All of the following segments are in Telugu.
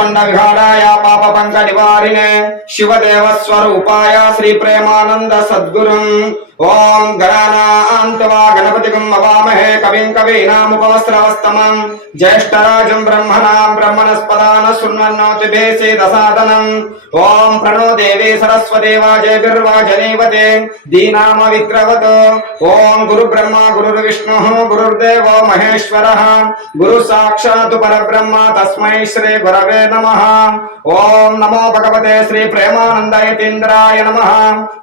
కొండ విహారాయ పాప పంక నివారిణే శివదేవ స్వరూపాయ శ్రీ ప్రేమానంద సద్గురుం ఓం గణానాంతవా గణపతిగం అవామహే కవిం కవీనాముపమస్రవస్తమం జ్యేష్ఠరాజం బ్రహ్మణాం బ్రహ్మణస్పదాన శృణ్వన్నోతిభేసే దసాదనం ఓం ప్రణో దేవి సరస్వతి వాజేర్వాజనీవతే దీనామ విక్రవత్ ఓం గురు బ్రహ్మ గురు విష్ణు గురుర్దేవో మహేశ్వరః గురు సాక్షాత్ పరబ్రహ్మ తస్మై శ్రీ గురవే నమః ఓం నమో భగవతే శ్రీ ప్రేమానందయతీంద్రాయ నమః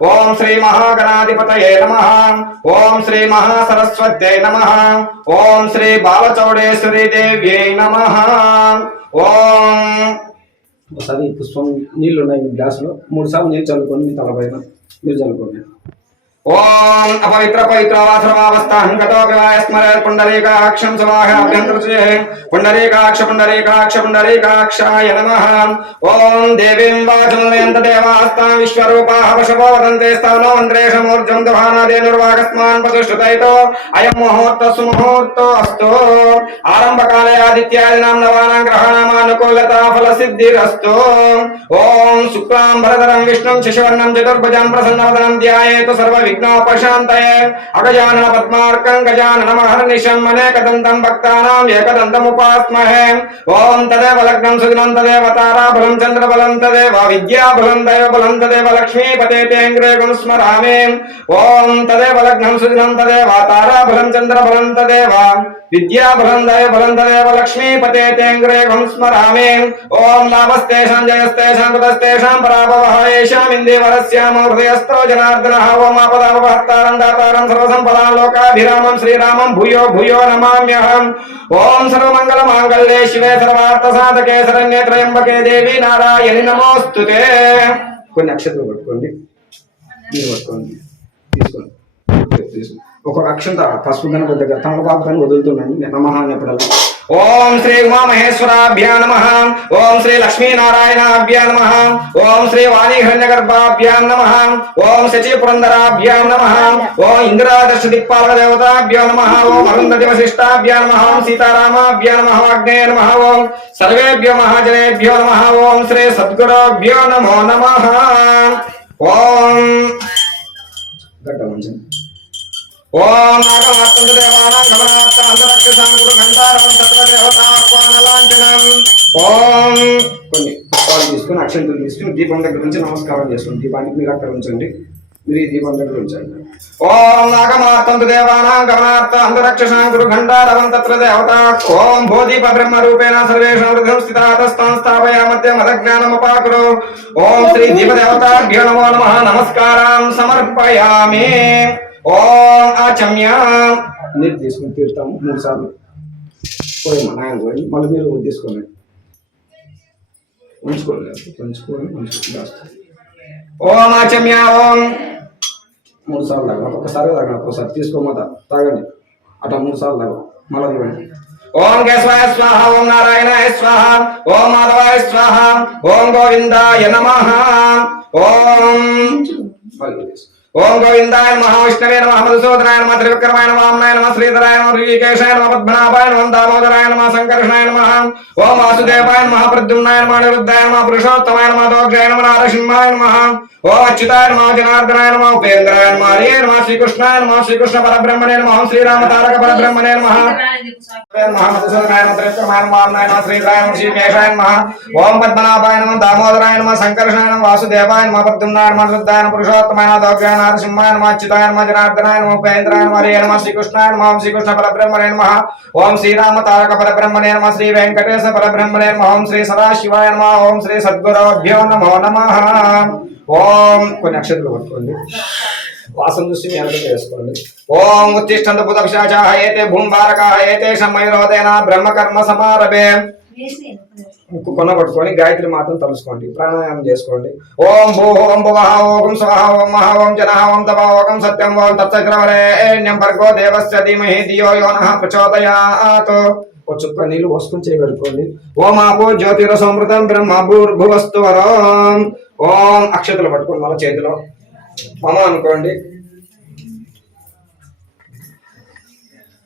ఓం శ్రీ మహాగణాధిపతయే నమః ఓం శ్రీ మహాసరస్వత్యై నమః ఓం శ్రీ బాలచౌడేశ్వరి దేవ్యై నమః ఓం ఒకసారి పుష్పం నీళ్ళు ఉన్నాయి గ్లాసులో 3 సార్లు నీళ్ళు చల్లుకొని మీ తలపైన మీరు చల్లుకోండి. ఓం అపవిత్ర పవిత్రవాసరమావస్థాం గతో వివాయ స్మరే పుండరీకాక్షం సవాహాభ్యంతరచే పుండరీకాక్ష పుండరీకాక్ష పుండరీకాక్షాయ నమః ఓం దేవీం వాచమయంత దేవాస్తాం విశ్వరూపాః పశవో వదంతే స్థానో మంత్రేషమూర్జం దహానాదే నిర్వాగస్మాన్ పతుష్టుతైతో అయం ముహూర్త సుముహూర్తో అస్తు ఆరంభకాలే ఆదిత్యాదినాం నవానాం గ్రహాణామానుకూలతా ఫలసిద్ధిరస్తు ఓం శుక్లాంబరధరం విష్ణుం శశివర్ణం చతుర్భుజం ప్రసన్నవదనం ధ్యాయేతు సర్వ విఘ్నోపశాంతయే అగజానన పద్మార్కం గజానన మహర్నిశం అనేకదంతం భక్తానాం ఏకదంతముపాస్మహే ఓం తదేవ లగ్నం సుదినం తదేవ తారాబలం చంద్రబలం తదేవ విద్యాబలం దైవబలం తదేవ లక్ష్మీపతే తేంగ్రేగం స్మరామి ఓం తదేవ లగ్నం సుదినం తదేవ తారాబలం చంద్రబలం తదేవ విద్యాబలం దైవబలం తదేవ లక్ష్మీపతే తేంగ్రేగం స్మరామి ఓం లాభస్తేషాం జయస్తేషాం కుతస్తేషాం పరాభవః ఏషాం ఇందేవరస్యామ హృదయస్థో జనార్దనః ఓం ఆపదాపహర్తారం దాతారం సర్వసంపదాం లోకాభిరామం శ్రీరామం భూయో భూయో నమామ్యహం ఓం సర్వమంగళమాంగళ్యే శివే సర్వార్థసాధకే శరణ్యే త్రయంబకే దేవి నారాయణి నమోస్తుతే. కొన్ని అక్షతలు పట్టుకోండి, మీరు పట్టుకోండి, తీసుకోండి. ఒక్కొక్క అక్షంత పసుపు గణపతి దగ్గర తమలపాకు పని వదులుతున్నాండి. నమః అనేప్పుడల్లా ఓం శ్రీ ఉమామహేశ్వరాభ్యా నమః ఓం శ్రీ లక్ష్మీనారాయణాభ్యా నమః ఓం శ్రీ వాణీహిరణ్యగర్భాభ్యా నమః ఓం శచీ పురందరాభ్యా నమః ఓం ఇంద్రాదర్శ దిక్పాలక దేవతాభ్యో నమః ఓం అరుంధతి వశిష్టాభ్యా నమః ఓం సీతారామాభ్యా నమః అగ్నే నమః ఓం సర్వేభ్యో మహాజనేభ్యో నమః ఓం శ్రీ సద్గురుభ్యో నమో నమః. ఓం గట్ట మంచి ఓం నాగమాత్తంత దేవానాం గమనాత్తాంతరక్షసాం గురు ఘంటారవం సర్వదేవతాహ్వానలాంఛనం. ఓం కొన్ని పుష్పాలు తీసుకుని అక్షంతలు తీసుకుని దీపం దగ్గర నుంచి నమస్కారం చేసుకోండి. దీపానికి మీరు అక్కడ ఉంచండి, మీరు ఈ దీపం దగ్గర ఉంచండి. ఓం నాగమాత్తంత దేవానాం గమనాత్తాంతరక్షసాం గురు ఘంటారవం తత్ర దేవతా. ఓం భూదీప బ్రహ్మ రూపేణ సర్వేషాం హృదయం స్థితాతస్థాం స్థాపయామధ్య మదజ్ఞానముపాకురు. ఓం శ్రీ దీపదేవతాభ్యో నమో నమః. నమస్కారం సమర్పయామి. ఓం ఆచమ్య నీరు తీసుకుని తీరుతాము 3 సార్లు పోయి నాయన పోయి మళ్ళీ మీరు తీసుకోండి, ఉంచుకోండి దాస్తాం. ఓం ఆచమ్య. ఓం 3 సార్లు తాగండి, ఒక్కొక్కసారి తాగండి, ఒక్కొక్కసారి తీసుకోమదా తాగండి, అట్లా 3 సార్లు తాగండి, మళ్ళీ ఇవ్వండి. ఓం కేశవాయ స్వాహ ఓం నారాయణాయ స్వాహ ఓం మాధవాయ స్వాహ ఓం గోవిందాయ నమః. ఓం ఓం గోవిందాయ నమః విష్ణవే నమః మధుసూదనాయ నమః త్రివిక్రమాయ నమః వామనాయ నమః శ్రీధరాయ నమః ఋషికేశాయ నమః పద్మనాభాయ నమః దామోదరాయ నమః సంకర్షణాయ నమః ఓం వాసుదేవాయ నమః ప్రద్యుమ్నాయ నమః నిరుద్ధాయ నమః పురుషోత్తమాయ నమః దోక్షాయ నమః నారసింహాయ నమః ఓం అచ్యుతాయ నమః జనార్దనాయ నమః ఉపేంద్రాయ నమః హరే నమః శ్రీకృష్ణాయ నమః శ్రీకృష్ణ పరబ్రహ్మణే నమః శ్రీరామ తారక పరబ్రహ్మణే నమః మధుసూదనాయ నమః త్రివిక్రమాయ నమః వామనాయ నమః శ్రీధరాయ నమః ఋషికేశాయ నమః ఓం పద్మనాభాయ నమః దామోదరాయ నమః సంకర్షణాయ నమః వాసుదేవాయ నమః ప్రద్యుమ్నాయ నమః నిరుద్ధాయ నమః పురుషోత్తమాయ నమః దోక్షాయ నారసింహాయ నమః అచ్యుతాయ నమః జనార్దనాయ నమః ఉపేంద్రాయ నమః హరే నమః శ్రీకృష్ణాయ నమః శ్రీకృష్ణ పరబ్రహ్మణే నమః ఓం శ్రీరామ తారక పరబ్రహ్మణే నమః శ్రీ వెంకటేశ పరబ్రహ్మణే నమః ఓం శ్రీ సదాశివాయ నమః ఓం శ్రీ సద్గురుభ్యో నమో నమః. ఓం కొన్ని అక్షతలు పట్టుకోండి, వాసన చూసి మీ అంతా చేసుకోండి. ఓం ఉత్తిష్టంత పుతక్షాచాః ఏతే భూంభారకాః ఏతేషాం మయూరోదయన బ్రహ్మకర్మ సమారభే. కొన పట్టుకొని గాయత్రి మాత్రం తలుసుకోండి, ప్రాణాయామం చేసుకోండి. ఓం భూ ఓం భువః ఓం స్వః ఓం మహా ఓం జనః ఓం తపః ఓం సత్యం ఓం తత్సవితుర్వరేణ్యం భర్గో దేవస్య ధీమహి ధియో యో నః ప్రచోదయాత్. ఓ చుక్క నీళ్లు పోసుకొని చేయగలుగుకోండి. ఓం ఆపో జ్యోతిరసమృతం బ్రహ్మ భూర్భువస్తు వరం. ఓం అక్షతలు పట్టుకోండి, మళ్ళీ చేతిలో మమ అనుకోండి.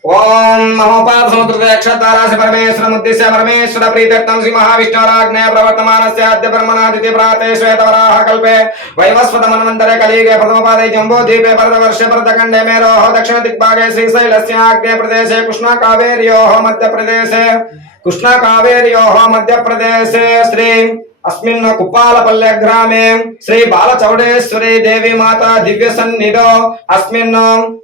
ओम महोपात समुद्र अक्षतारा से परमेश्वर मुद्दिश्य परमेश्वर प्रीत्यर्थम श्री महाविष्णुराज्ञया प्रवर्तमानस्य अद्य ब्रह्मणादिति प्राते श्वेतवराह कल्पे वैवस्वत मन्वन्तरे कलियुगे प्रथमपादे जम्बूद्वीपे भरतवर्षे भरतखण्डे मेरोः दक्षिण दिग्भागे श्रीशैलस्य आग्नेय प्रदेशे कृष्णा कावेर्योः मध्यप्रदेशे कृष्णा कावेर्योः मध्यप्रदेशे श्री अस्मिन् कुप्पालपल्ले ग्रामे श्री बालचौडेश्वरी देवी माता दिव्य सन्निधौ अस्मिन्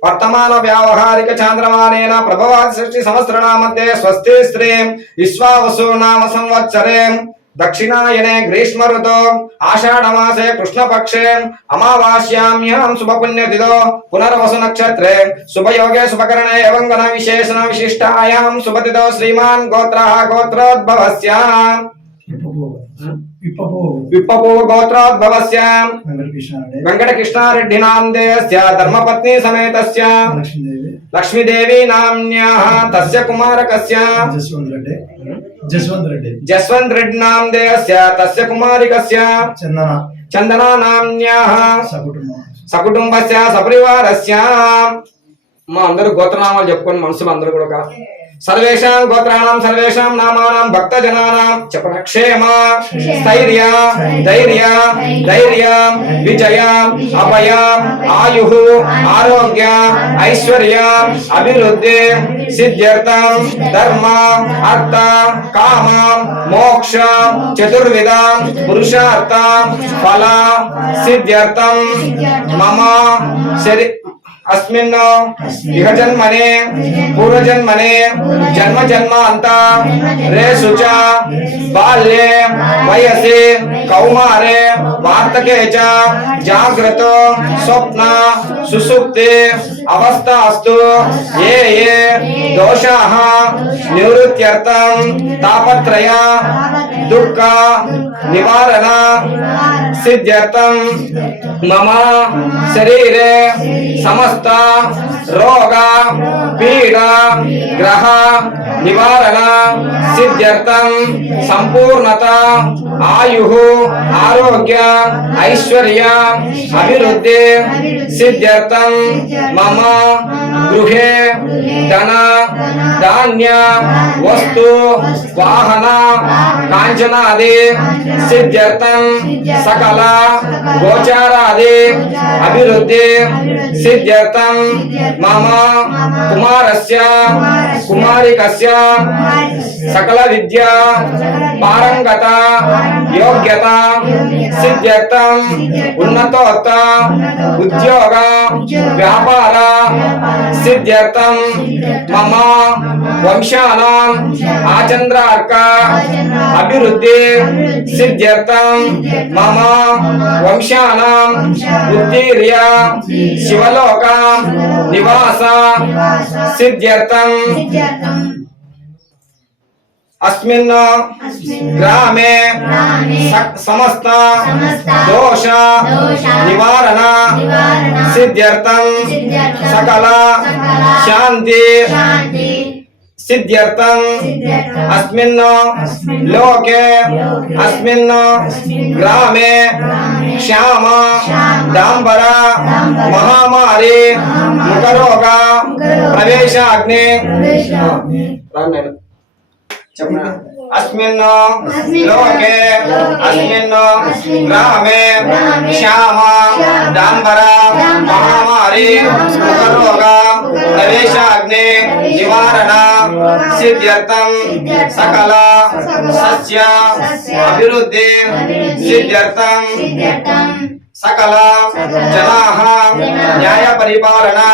वर्तमान व्यावहारिक चान्द्रमानेन प्रभवादि सृष्टि संवत्सरामध्ये स्वस्ति श्री विश्वावसु नाम संवत्सरे दक्षिणायने ग्रीष्म ऋतौ आषाढ़ मासे कृष्ण पक्षे अमावास्याम्यां शुभ पुण्यतिथौ पुनर्वसु नक्षत्रे शुभ योगे शुभकरणे एवं गण विशेषण विशिष्टायां शुभतिथौ श्रीमान् गोत्रः गोत्रोद्भवस्य विप्पपू गोत्रोद्भवस्य वेंकटकृष्णारेड्डी नामधेयस्य धर्मपत्नी समेतस्य लक्ष्मीदेवी नाम्न्याः तस्य कुमारकस्य जसवंत रेड्डी नामधेयस्य तस्य कुमारिकस्य चंदना नाम्न्याः सकुटुंबस्य सपरिवारस्य మా అందరూ గోత్రనామాలు చెప్పుకొని మనసులో అందరూ కూడా सर्वेषां गोत्राणां सर्वेषां नामानां भक्तजनानां च क्षेम स्थैर्य धैर्य धैर्य विजय अभय आयुः आरोग्य ऐश्वर्य अभिवृद्धि सिद्ध्यर्थं धर्म अर्थ काम मोक्ष चतुर्विध पुरुषार्थ फल सिद्ध्यर्थं मम अस्मिन् इह जन्मने पूर्व जन्मने जन्म जन्मांत रेषु च बाल्ये वयसि कौमारे वार्तके च जाग्रत स्वप्न सुसुप्ति अवस्थास्तु ये ये दोषाः निवृत्त्यर्थं तापत्रय दुःख निवारण सिद्ध्यर्थं मम शरीरे समस्त रोग पीड़ा ग्रह निवारण सिद्ध्यर्थं संपूर्णता आयुः आरोग्य ऐश्वर्य अभिवृद्धि सिद्ध्यर्थं मम गृहे धन धान्य वस्तु वाहन कांचनादि सिद्ध्यर्थं सकल गोचारादि अभिवृद्धि सिद्ध्यर्थं मम कुमारस्य कुमारिकस्य सकल विद्या पारंगता योग्यता सिद्ध्यर्थं उन्नतोत्तर उद्योग व्यापार सिद्ध्यर्थं मम वंशानां आचन्द्रार्क अभिवृद्धि सिद्ध्यर्थं मम वंशानां उत्तीर्य शिवलोक निवास सिद्ध्यर्थं अस्मिन् ग्रामे समस्त दोष निवारण सिद्ध्यर्थं सकल शांति सिद्ध्यर्थं अस्मिन् लोके अस्मिन् ग्रामे श्याम डांबर महामारी मुखरोग प्रवेशाग्नि अस्मिन् लोके अस्मिन् ग्रामे श्याम डांबर महामारी मुखरोग प्रवेशाग्नि निवारण सिद्ध्यर्थं सकल सस्य अभिवृद्धि सिद्ध्यर्थं सकल जनाः न्याय परिपालना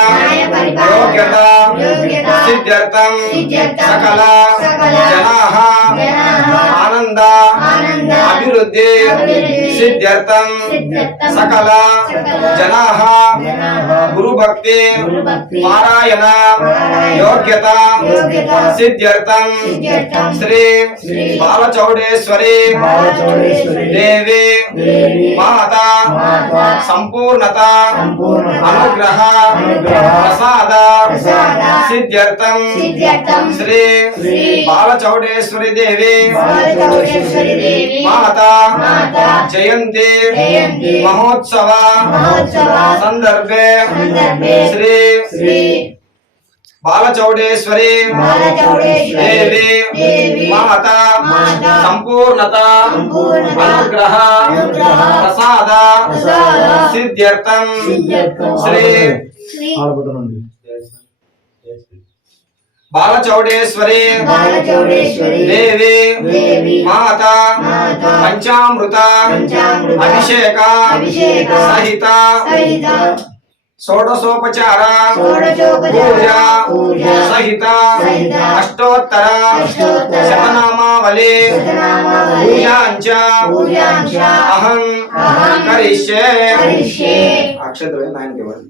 योग्यता सिद्ध्यर्थं सकल जनाः आनंद अभिवृद्धि सिद्ध्यर्थं सकल जनाः गुरु भक्ति पारायण योग्यता सिद्ध्यर्थं श्री बालचौडेश्वरी देवी माता संपूर्णता अनुग्रह प्रसाद सिद्ध्यर्थं श्री बालचौडेश्वरी देवी माता जयंती महोत्सव संदर्भे श्री బాలచౌడేశ్వరి దేవి మాత సంపూర్ణత అనుగ్రహ ప్రసాద సిద్ధ్యర్థం శ్రీ బాలచౌడేశ్వరి దేవి మాత పంచామృత అభిషేక సహిత షోడశోపచార పూజ సహిత అష్టోత్తర శతనామావళి పూజాంచ అహం కరిష్యే. అక్షతలు నాయనకి ఇవ్వండి.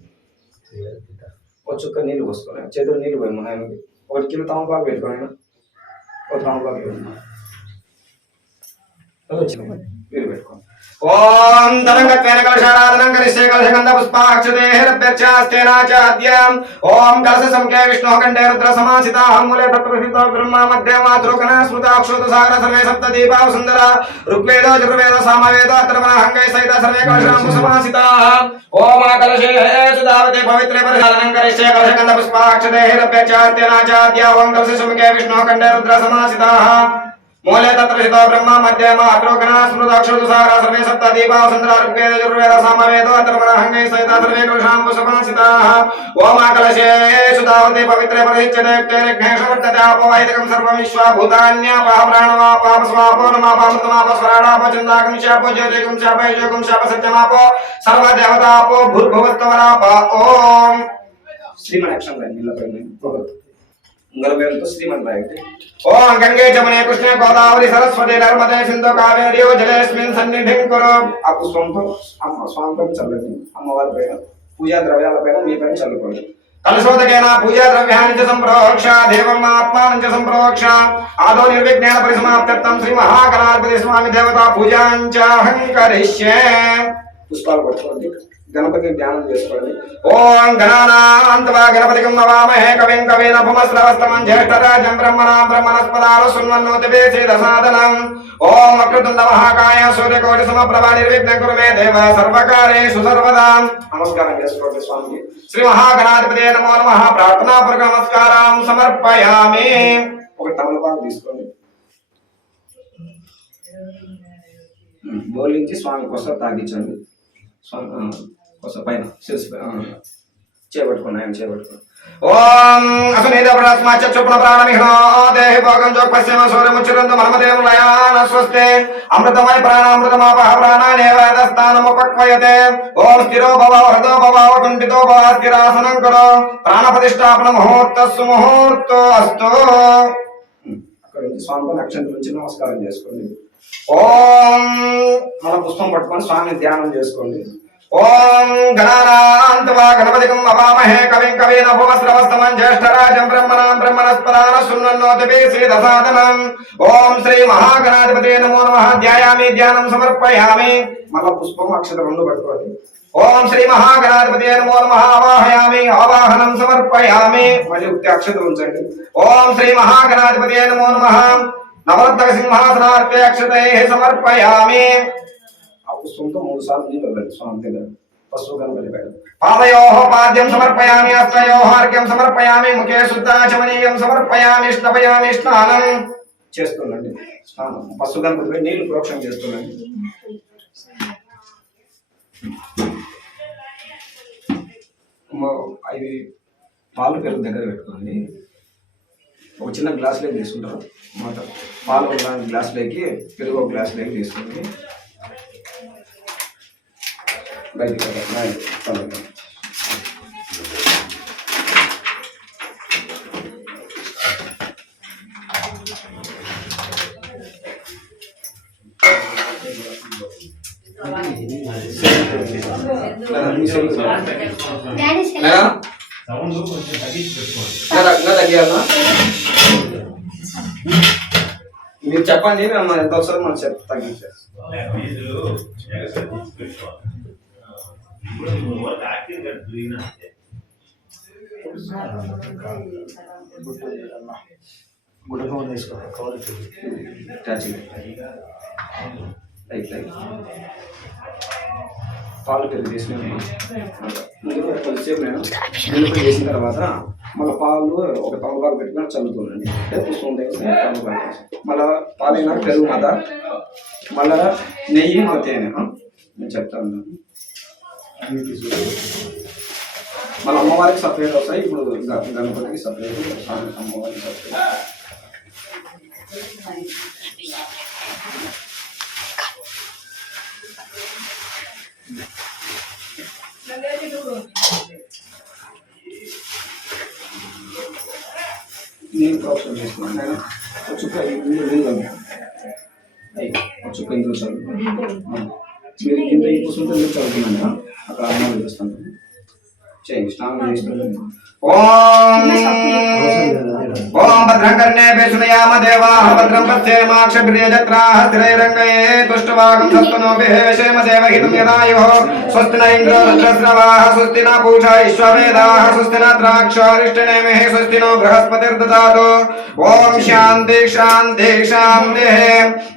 ఒక చుక్క నీళ్ళు పోసుకోవాలి. చేతులు నీళ్ళు పోయి మా నాయనకి. 1 కిలో తమలపాకు పెట్టుకోండి. ఒక తమలపాకు మీరు పెట్టుకోండి. ఓం ధనంగత్వేన కలశారాధనం కరిష్యే కలశగంధ పుష్పాక్షతేర్భ్యర్చాస్తేనాచాద్యం. ఓం కలశ సంఖ్యే విష్ణు కంఠే రుద్ర సమాసితాః మూలే తత్ప్రసిద్ధ బ్రహ్మ మధ్య మాతృకణ స్మృతాక్షుత సాగర సర్వే సప్త దీపా సుందర ఋగ్వేద యజుర్వేద సామవేద అథర్వణ హంగై సహిత సర్వే కలశాంబు సమాసితాః. ఓం కలశే సుదావతే పవిత్రే పరిధానం కరిష్యే కలశగంధ పుష్పాక్షతేర్భ్యర్చాస్తేనాచాద్యం. ఓం కలశ సంఖ్యే విష్ణు కంఠే రుద్ర సమాసితాః మూలే తత్ప్రసిద్ధ బ్రహ్మ మధ్య మాతృకణ స్మృతాక్షుత సాగర సర్వే సప్త దీపా సుందర ఋగ్వేద యజుర్వేద సామవేద అథర్వణ హంగై సహిత సర్వే కలశాంబు సమాసితాః. ఓం కలశే సుదావతే పవిత్రే పరిహిచ్యతే యజ్ఞేషవర్తతే వైదికం సర్వం విశ్వభూతాన్యాపః ప్రాణమాపః స్వాపో నమాపమృతమాపః స్వరాడాపో చందాకం శాపో జ్యోతికం శాపయోగం శాప సత్యమాపో సర్వదేవతాపో భూర్భువస్తవరాప. ఓం శ్రీమన్ అక్షరం పేరుతో శ్రీమన్ రాయండి. ఓం గంగే జమునే కృష్ణ గోదావరి సరస్వతి నర్మదే సింధు కావేరి జలేస్మిన్ సన్నిధిం కురు. ఆ పుష్పంతో స్వామితో చల్లండి. అమ్మవారి పైన పూజా ద్రవ్యాల పైన మీ పైన చల్లుకోండి. కలశోదకేన పూజా ద్రవ్యాన్ని చ సంప్రోక్ష దేవం ఆత్మానం చ సంప్రోక్ష ఆదో నిర్విఘ్నేన పరిసమాప్త్యర్థం శ్రీ మహాగణాధిపతి స్వామి దేవతా పూజాంచ కరిష్యే. పుష్పాలు పట్టుకోండి. గణపతి ధ్యానం చేసుకోండి. ఓం గణానాన్త్వా గణపతికం నమామహే కవిం కవీనభుమశ్రవస్తమం జ్యేష్ఠరాజం బ్రహ్మణాం బ్రహ్మణస్పదాలు శృణ్వన్నోతిభే శ్రీదసాదనం. ఓం వక్రతుండ మహాకాయ సూర్యకోటి సమప్రభా నిర్విఘ్నం కురు మే దేవ సర్వకార్యేషు సర్వదా. నమస్కారం చేసుకోండి స్వామికి. శ్రీ మహాగణాధిపతే నమో నమః. ప్రార్థనాపూర్వక నమస్కారం సమర్పయామి. ఒక తమలపాకు తీసుకోండి. బోలించి స్వామి కోసం తాగించండి. పైన చేపట్టుకోండి. ఆయన చేపట్టుకోండి. ఓం అసనీద ప్రాస్మాచక్షుప్న ప్రాణమిహ్నో దేహి భోగం జోగ్ పశ్చిమ సూర్యముచ్చురంతు మనమదేవం లయాన స్వస్తే అమృతమయ ప్రాణామృతమాపః ప్రాణానేవాదస్థానముపక్వయతే. ఓం స్థిరో భవ హృదో భవ కుంఠితో భవ స్థిరాసనం కురు. ప్రాణప్రతిష్ఠాపన ముహూర్తస్సు ముహూర్తో అస్తు. అక్కడ నుంచి స్వామికి అక్షంతల నుంచి నమస్కారం చేసుకోండి. ఓం మన పుష్పం పట్టుకొని స్వామిని ధ్యానం చేసుకోండి. ఓం గణానాన్త్వా గణపతికం నమామహే కవిం కవీనభుమశ్రవస్తమం జ్యేష్ఠరాజం బ్రహ్మణాం బ్రహ్మణస్పదాన శృణ్వన్నోతిభే శ్రీదసాదనం. ఓం శ్రీ మహాగణాధిపతే నమో నమః. ధ్యాయామి ధ్యానం సమర్పయామి. మళ్ళా పుష్పం అక్షరం 2 పట్టుకోండి. ఓం శ్రీ మహాగణాధిపతే నమో నమః. ఆవాహయామి ఆవాహనం సమర్పయామి. మళ్ళీ ఉక్తి అక్షరం ఉంచండి. ఓం శ్రీ మహాగణాధిపతే నమో నమః. నవరత్న సింహాసనార్తే అక్షతై సమర్పయామి. ఆ పుష్పంతో 3 సార్లు నీళ్ళు వెళ్ళండి స్వామి దగ్గర. పసుపు కనబడి పాదయోః పాద్యం సమర్పయామి. హస్తయోః అర్ఘ్యం సమర్పయామి. ముఖే శుద్ధాచమనీయం సమర్పయామి. స్నాపయామి. స్నానం చేస్తుండండి. స్నానం పసుపు కనబడి నీళ్లు ప్రోక్షణ చేస్తుండండి. అవి పాలు పెరుగు దగ్గర పెట్టుకోండి. ఒక చిన్న గ్లాసులోకి తీసుకుంటారు అన్నమాట. పాలు ఒక గ్లాసులోకి పెరుగు ఒక గ్లాసులోకి తీసుకోండి. బయటికి తగ్గియాలా మీరు చెప్పండి. మేము ఎంత వస్తుంది మనం తగ్గించేస్తాం. గుడ్డకం తీసుకోవాలి. కవర్ లైట్ పాలు పెరుగు తీసుకుని ముందు కొద్దిసేపు నేను నిలుపులు చేసిన తర్వాత మళ్ళీ పాలు ఒక తమలపాకు పెట్టుకుని చల్లుతుండండి పుష్పం దగ్గర తమలపాకు మళ్ళీ పాలైనా పెరుగు మత మళ్ళా నెయ్యి మా తేనె నేను చెప్తాను. మళ్ళీ అమ్మవారికి సపరేట్ వస్తాయి. ఇప్పుడు గణపతికి సపరేట్, అమ్మవారికి సపరేట్. నేను ప్రాబ్లం చేసుకున్నాను. నేను చుక్క చుక్క ఇందులో చదువు మీరు ఇంత ఈ పుస్తకంతో మీరు చదువుతున్నాను. అక్కడ అమ్మాయి చేస్తాను చేయండి స్నానం చేస్తున్నాను. ఓం భద్రం కర్ణేభ్యः శృణుయామ దేవాः భద్రం పశ్యేమాక్షభిర్యజత్రాः స్థిరైరంగये తుష్టవాగం సస్తనోభిः విషేమ దేవహితం యదాయుः స్వస్తి న ఇంద్రో వృద్ధశ్రవాः స్వస్తి న పూషా విశ్వవేదాः స్వస్తి న ద్రాక్షారిష్టనేమిः స్వస్తి నో బృహస్పతిర్దదాతు. ఓం శాంతి శాంతి శాంతిః.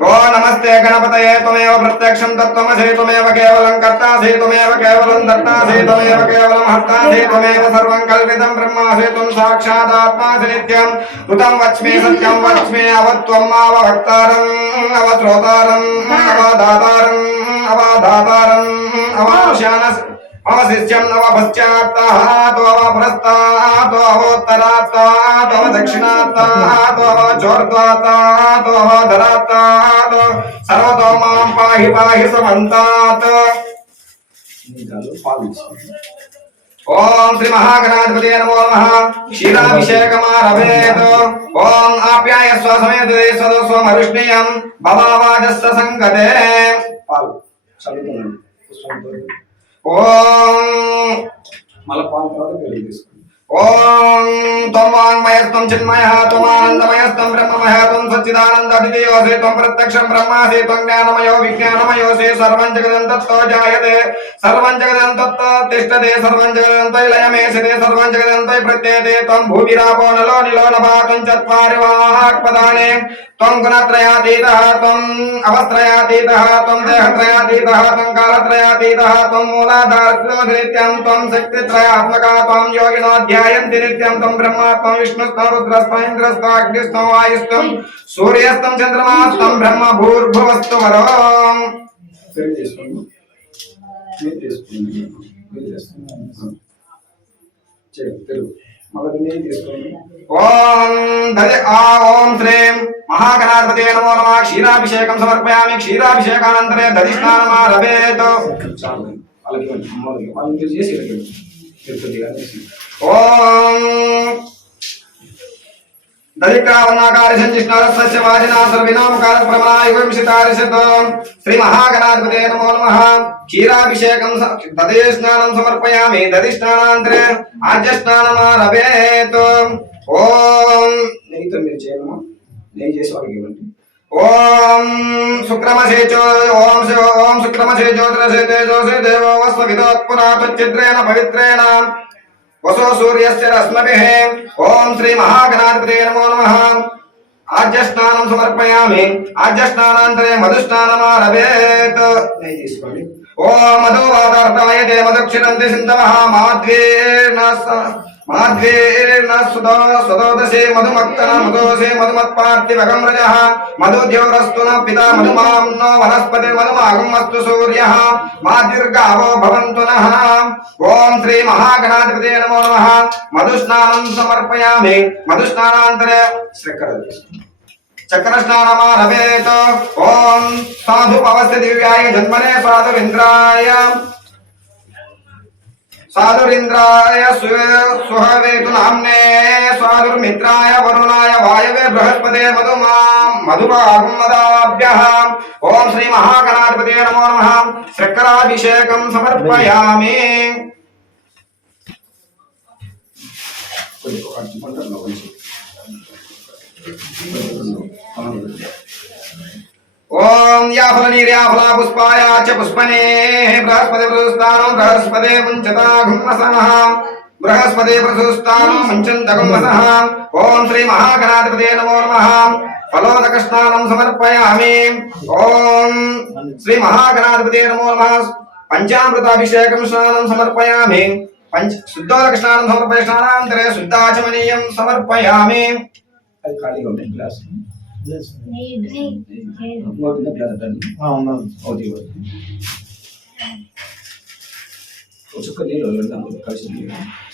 ఓం నమస్తే గణపతయే త్వమేవ ప్రత్యక్షం తత్వమసి త్వమేవ కేవలం కర్తాసి త్వమేవ కేవలం దత్తాసి త్వమేవ కేవలం హర్తాసి త్వమేవ సర్వం కల్పితం బ్రహ్మాసి త్వం సాక్షాదాత్మాసి నిత్యం ఋతం వచ్మి సత్యం వచ్మి అవత్వం అవభక్తారం అవశ్రోతారం అవదాతారం అవధాతారం అవశానస్ అవశిష్యం అవపశ్చాత్తాతో అవపురస్తాతో అవోత్తరాత్తాతో అవదక్షిణాత్తాతో అవచోర్ధ్వాత్తాతో అవధరాత్తాతో సర్వతో మాం పాహి పాహి సమంతాత్. ఓం శ్రీ మహాగణాధిపతే నమో నమః. క్షీరాభిషేకమారభేత్. ఓం ఆప్యాయస్వ సమేతదేశదో స్వమరుష్ణీయం భవావాజస్స సంగతే. పాలు చదువుతున్నాను. ఓం మళ్ళా పాలు తర్వాత పెరుగు తీసుకోండి. ఓం త్వం వాంగ్మయస్త్వం చిన్మయః త్వమానందమయస్త్వం బ్రహ్మమయః త్వం సచ్చిదానందధిదేవసి త్వం ప్రత్యక్షం బ్రహ్మాసి త్వం జ్ఞానమయో విజ్ఞానమయోసి సర్వం జగదం తత్తో జాయతే సర్వం జగదం తత్తో తిష్టతే సర్వం జగదం త్వయి లయమేషతే సర్వం జగదం త్వయి ప్రత్యయతే త్వం భూమిరాపో నలో నిలో నభా త్వం చత్వారి వాక్పదానే త్వం గుణత్రయాతీతః త్వం అవస్త్రయాతీతః త్వం దేహత్రయాతీతః త్వం కాలత్రయాతీతః త్వం మూలాధారస్య నిత్యం త్వం శక్తిత్రయాత్మకా త్వం యోగినో ధ్యాయంతి నిత్యం త్వం బ్రహ్మా త్వం విష్ణుస్త్వం రుద్రస్త్వం ఇంద్రస్త్వం అగ్నిస్త్వం వాయుస్త్వం సూర్యస్త్వం చంద్రమాస్త్వం బ్రహ్మ భూర్భువస్త్వం వరోం. ఓం దది ఆ ఓం శ్రీం మహాగణాధిపతే నమో నమః. క్షీరాభిషేకం సమర్పయామి. క్షీరాభిషేకానంతరే దది స్నానమారభేత్. ఓం దదిక్రావన్నాకారి సంజిష్ణారస్య వాజినాసర వినామకార ప్రమాయుగంసితారిషతో శ్రీ మహాగణాధిపతే నమో నమః. క్షీరాభిషేకం దదే స్నానం సమర్పయామి. దది స్నానాంతరే ఆజ్య స్నానమారభేత్. ఓం నెయ్యితో మీరు చేయను, నెయ్యి చేసి వాళ్ళకి ఇవ్వండి. ఓం శుక్రమసేచో ఓం శుక్రమసే జ్యోతిరసే తేజోసే దేవో వస్వవిదోత్పురాత్చిద్రేణ పవిత్రేణ వసో సూర్యస్య రశ్మిభిః. ఓం శ్రీ మహాగణాధిపతే నమో నమః. ఆజ్య స్నానం సమర్పయామి. ఆజ్య స్నానాంతరే మధుస్నానమారభేత్. నెయ్యి తీసుకోండి. ఓం మధువాదార్థాయ దే మధుక్షిరంతి సింధవః మాధ్వేర్న సుదోదసే మధుమక్తన మధోసే మధుమత్పార్థివగం రజః మధుద్యోరస్తు న పితా మధుమామ్నో వనస్పతి మధుమాగమస్తు సూర్యః మాద్యుర్గావో భవంతు నః. ఓం శ్రీ మహాగణాధిపతే నమో నమః. మధుస్నానం సమర్పయామి. మధుస్నానాంతరే చక్ర స్నానమారభేత్. ఓం సాధు పవస్య దివ్యాయ జన్మనే సాధురింద్రాయ సాధురింద్రాయ సుహవేతు నామ్నే సాధుర్మిత్రాయ వరుణాయ వాయవే బృహస్పతే మధుపాగమదాభ్యః. ఓం శ్రీ మహాగణాధిపతే నమో నమః. చక్రాభిషేకం సమర్పయామి. ఓం యాఫలనీర్యాఫలా పుష్పాయాచ పుష్పనే బృహస్పతి ప్రసుస్థానం బృహస్పతే ముంచతా గుమ్మసః బృహస్పతి ప్రసుస్థానం ముంచంత గుమ్మసః. ఓం శ్రీ మహాగణాధిపతే నమో నమః. ఫలోదక స్నానం సమర్పయామి. ఓం శ్రీ మహాగణాధిపతే నమో నమః. పంచామృతాభిషేకం స్నానం సమర్పయామి శుద్ధోదక స్నానం సమర్పయ స్నానాంతరే శుద్ధాచమనీయం సమర్పయామి. అది ఖాళీగా ఉంది గ్లాస్ చుక్క నీళ్ళు కలిసి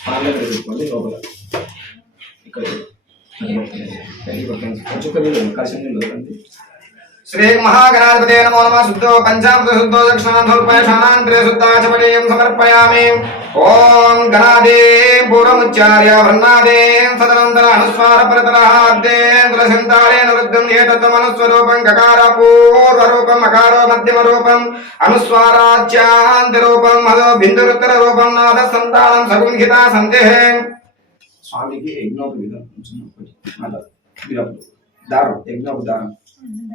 స్నానం పెట్టుకోండి లోపల ఇక్కడ చుక్క నీళ్ళు కలిసి నీళ్ళు వదలండి. శ్రీ మహాగణాధిపతే నమో నమః. శుద్ధో పంచామృత శుద్ధో దక్షిణాం సమర్పయ స్నానాంతరే శుద్ధాచమనీయం సమర్పయామి. ఓం గణాదే పూర్వముచ్చార్య వృన్నాదేం సదనంతర అనుస్వార పరతరాదే తులసింతారే నరుద్ధం ఏతత్వమనుస్వరూపం గకార పూర్వరూపం అకారో మధ్యమ రూపం అనుస్వారాచ్యాంత రూపం మదో బిందురుత్తర రూపం నాథ సంతానం సగుంహిత సందేహ. స్వామికి యజ్ఞోపవీతం దారం యజ్ఞోపదారం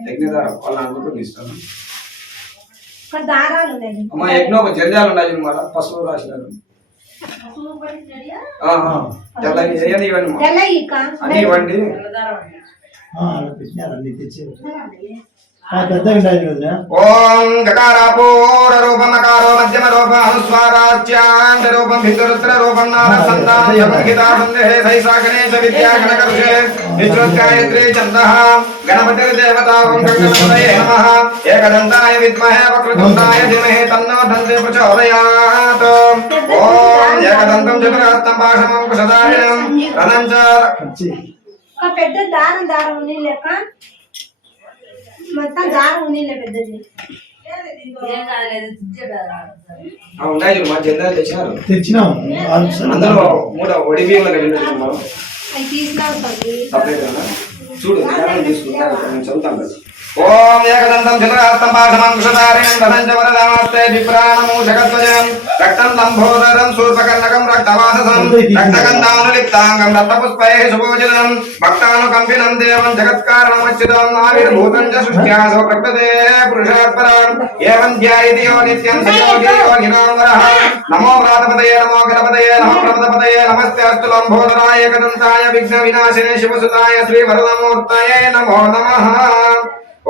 యజ్ఞదారం వాళ్ళ అనుకుంటూ ఇస్తాను. అమ్మ యజ్ఞోప జంధ్యాలు ఉన్నాయి అనమాట పసుపు రాసినారు. తెల్లవి వేయండి ఇవ్వండి అన్ని ఇవ్వండి. ఓం గకార పూర్వ రూపం అకారో మధ్యమ రూపం అనుస్వారాచ్యాంత రూపం బిందురుత్తర రూపం నాద సంతానం సగుంహిత సందేహ సైసా గణేశ విద్యా గణకర్షే విశ్వగాయత్రీ ఛందః గణపతిర్దేవతా ఓం గణపతయే నమః. ఏకదంతాయ విద్మహే వక్రతుండాయ ధీమహి తన్నో దంతే ప్రచోదయాత్. ఓం ఏకదంతం చతురహస్తం పాశమం కుశదాయం రథం చ పెద్ద దారం ఉని లెక్క మొత్తం దారం ఉని పెద్దది ఉన్నాయి మా జెండాలు తెచ్చినారు తెచ్చినాము అందరూ మూడ ఒడి బియ్యంలో అవి తీసుకురావాలి చూడు తీసుకుంటా నేను చదువుతాను కదా. ఓం ఏకదంతం చతురహస్తం పాశమం కుశధారిణం రథం చ వరదామస్తే విప్రాణమూషకధ్వజం రక్తం లంబోదరం శూర్పకర్ణకం రక్తవాససం రక్తగంధానులిప్తాంగం రక్తపుష్పైః సుభోజనం భక్తానుకంపినం దేవం జగత్కారణమచ్యుతం ఆవిర్భూతం చ సృష్ట్యాసో ప్రకృతే పురుషాత్పరం ఏవం ధ్యాయతి యో నిత్యం సయోగి యోగినాం వరః. నమో ప్రాతపతయే నమో గణపతయే నమో ప్రమదపతయే నమస్తే అస్తు లంబోదరాయ ఏకదంతాయ విఘ్న వినాశినే శివసుతాయ శ్రీ వరదమూర్తయే నమో నమః.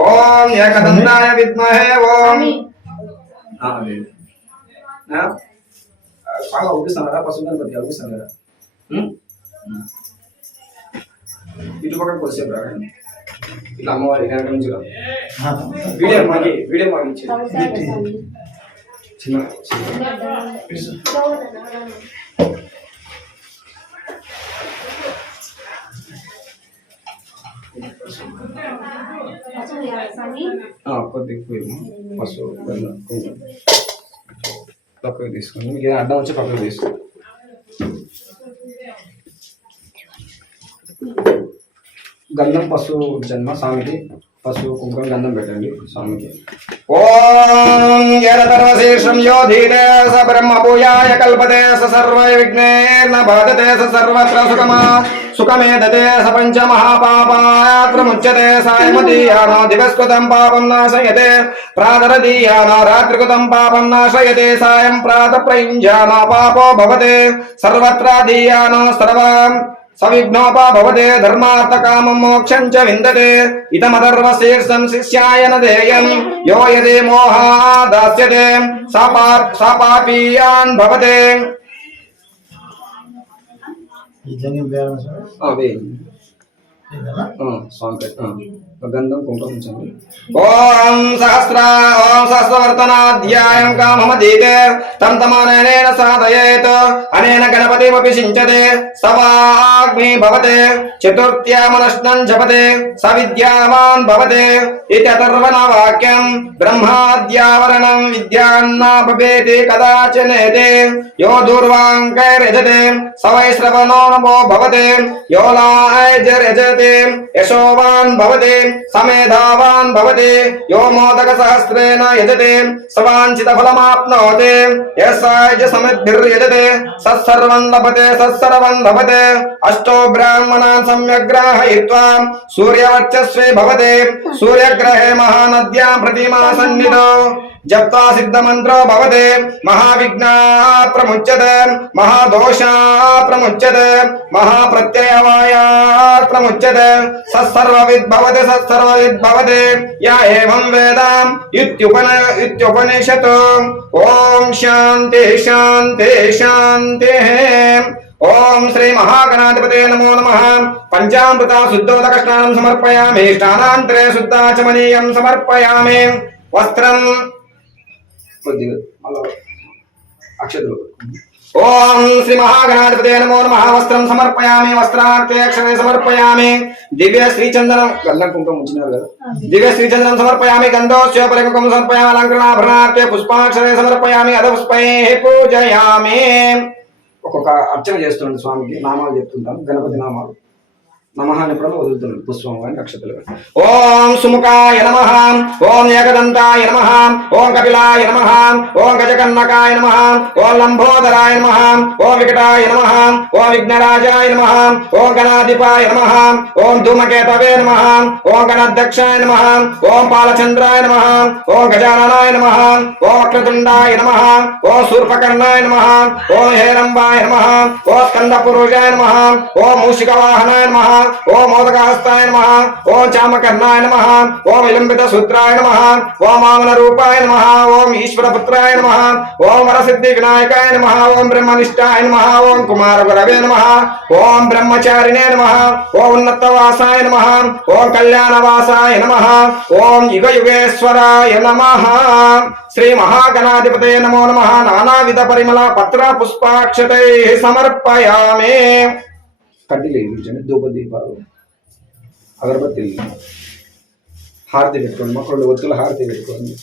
ఓం ఏకదంతాయ విద్మహే ఓం బాగా ఉడిస్తాను కదా పశువు గణపతి ఉడిస్తాను కదా. ఇటు పక్కన కొద్దిసేపు రాకండి ఇట్లా అమ్మవారి వెనక నుంచి వీడియో మాకి ఇచ్చేది చిన్న కొద్దిగా పసుపు పక్కకు తీసుకుని మీకు ఏదైనా అడ్డం వచ్చి పక్కకు తీసుకోండి. గంధం పసుపు జన్మ స్వామికి పసుపు కుంకుమ గంధం పెట్టండి స్వామికి. ఓం యరతర్వశీర్షం యో ధీరే స బ్రహ్మ భూయాయ కల్పతే స సర్వై విఘ్నేర్న బాధతే స సర్వత్ర సుఖమేదతే స పంచ మహాపాపాత్రముచ్యతే సాయమదీయానో దివస్కృతం పాపం నాశయతే ప్రాతరదీయానో రాత్రికృతం పాపం నాశయతే సాయం ప్రాత ప్రయుంజానో పాపో భవతే సర్వత్ర దీయానో సర్వం సవిఘ్నోపా భవతే ధర్మార్థకామం మోక్షం చ విందతే ఇతమధర్వశీర్షం శిష్యాయ నదేయం యో యదే మోహా దాస్యతే సా పాపీయాన్ భవతే. గంధం కుంకుమ ఉంచండి. ఓం సహస్రవర్తనాధ్యాయం కామమదీతే తం తమనేన సాధయేత్ అనేన గణపతిమపి సించతే సవాగ్ని భవతే చతుర్థ్యామనశ్నం జపతే స విద్యావాన్ భవతే ఇతి అథర్వణవాక్యం. బ్రహ్మాద్యావరణం విద్యాన్నాపేతి కదాచనేతే యో దూర్వాంకైర్యజతే స వై శ్రవణో నమో భవతే యో లాయజరజతే యశోవాన్ భవతే సమేధావాన్ భవతే యో మోదక సహస్రేణ యజతే సవాంఛిత ఫలమాప్నోతే యస్సాయ సమద్భిర్యజతే సత్సర్వం లభతే సత్సర్వం భవతే. అష్టో బ్రాహ్మణాన్ సమ్యగ్రాహయిత్వా సూర్యవర్చస్వే భవతే సూర్యగ్రహే మహానద్యాం ప్రతిమా సన్నిధో जप्ता सिद्धमन्त्रो भवते महाविघ्ना प्रमुच्यते महादोषा प्रमुच्यते महाप्रत्ययवायात् प्रमुच्यते सत्सर्वविद् भवते या एवं वेद इत्युपनिषत् ओम शांति शांति शान्तिः। ओम श्री महागणाधिपते नमो नमः। पंचामृता शुद्धोदक स्नानं समर्पयामि। स्नानान्तरे शुद्धाचमनीयं समर्पयामि। वस्त्रं ओम श्री महागणाधिपते नमो नमः। वस्त्रं समर्पयामि। वस्त्रार्थे अक्षरे समर्पयामि। दिव्य श्रीचंदनं गंधं कुंकुमं मुंचिनारु कदा दिव्य श्रीचंदनं समर्पयामि। गंधोस्य परिकुंकुमं समर्पयामि। अलंकरणाभरणार्थे पुष्पाक्षरे समर्पयामि। अधपुष्पैः पूजयामि। ఒక్కొక్క అర్చన చేస్తున్నాడు స్వామికి నామాలు చెప్తుంటాను గణపతి నామాలు నమః అని కూడా వదులుతున్నాడు పుష్పం కానీ నక్షత్రాలు కానీ ఓం సుముఖాయ నమః ఓం ఏకదంతాయ నమః ఓం కపిలాయ నమః ఓం గజకర్ణకాయ నమః ఓం లంబోదరాయ నమః ఓం వికటాయ నమః ఓం విఘ్నరాజాయ నమః ఓం గణాధిపాయ నమః ఓం ధూమకేతవే నమః ఓం గణాధ్యక్షాయ నమః ఓం పాలచంద్రాయ నమః ఓం గజాననాయ నమః ఓం వక్రతుండాయ నమః ఓం శూర్పకర్ణాయ నమః ఓం హేరంబాయ నమః ఓం స్కందపురుషాయ నమః ఓం మూషికవాహనాయ నమః ओम मोदकहस्ताय नमः ओम चामकर्णाय नमः ओम विलंबितसूत्राय नमः ओम वामनरूपाय नमः ओम ईश्वरपुत्राय नमः ओम वरसिद्धिविनायकाय नमः ओम ब्रह्मनिष्ठाय नमः ओम कुमारगुरवे नमः ओम ब्रह्मचारिणे नमः ओम उन्नतवासाय नमः ओम कल्याणवासाय नमः ओम युगयुगेश्वराय नमः। श्री महागणाधिपते नमो नमः। नानाविध परिमल पत्र पुष्पाक्षतैः समर्पयामि। కడ్డీలు వెలిగించండి ధూప దీపాలు అగరబత్తీలు హారతి పెట్టుకోండి మొక్కలు ఒత్తుల హారతి పెట్టుకోండి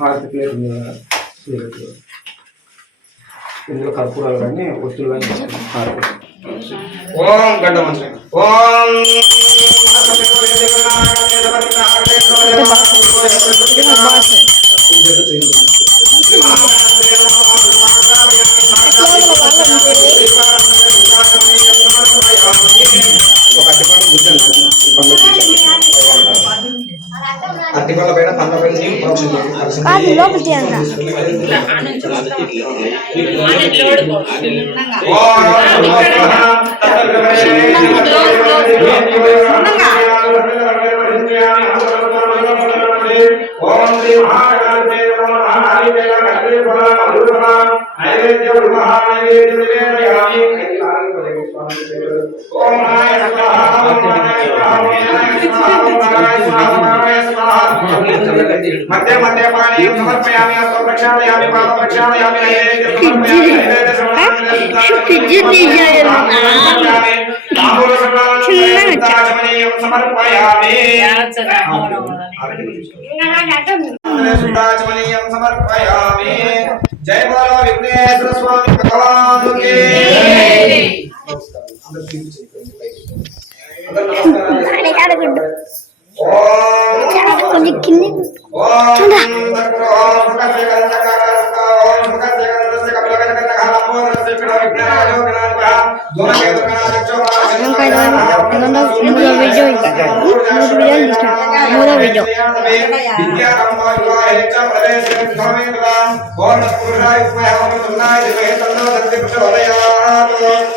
హారతి ప్లేట్ ఇందులో కర్పూరాలు కానీ ఒత్తులు కానీ హారతి ఓం గడ్డ మంత్రం ఓం అతికొండ పైన పండ్ల పైన मध्य मध्य पानी समर्पयामि। हस्तं प्रक्षालयामि। पादं प्रक्षालयामि। समर्पयामि। शुद्धाचमनीयं समर्पयामि। जय बोलो विघ्नेश्वर स्वामी भगवान की।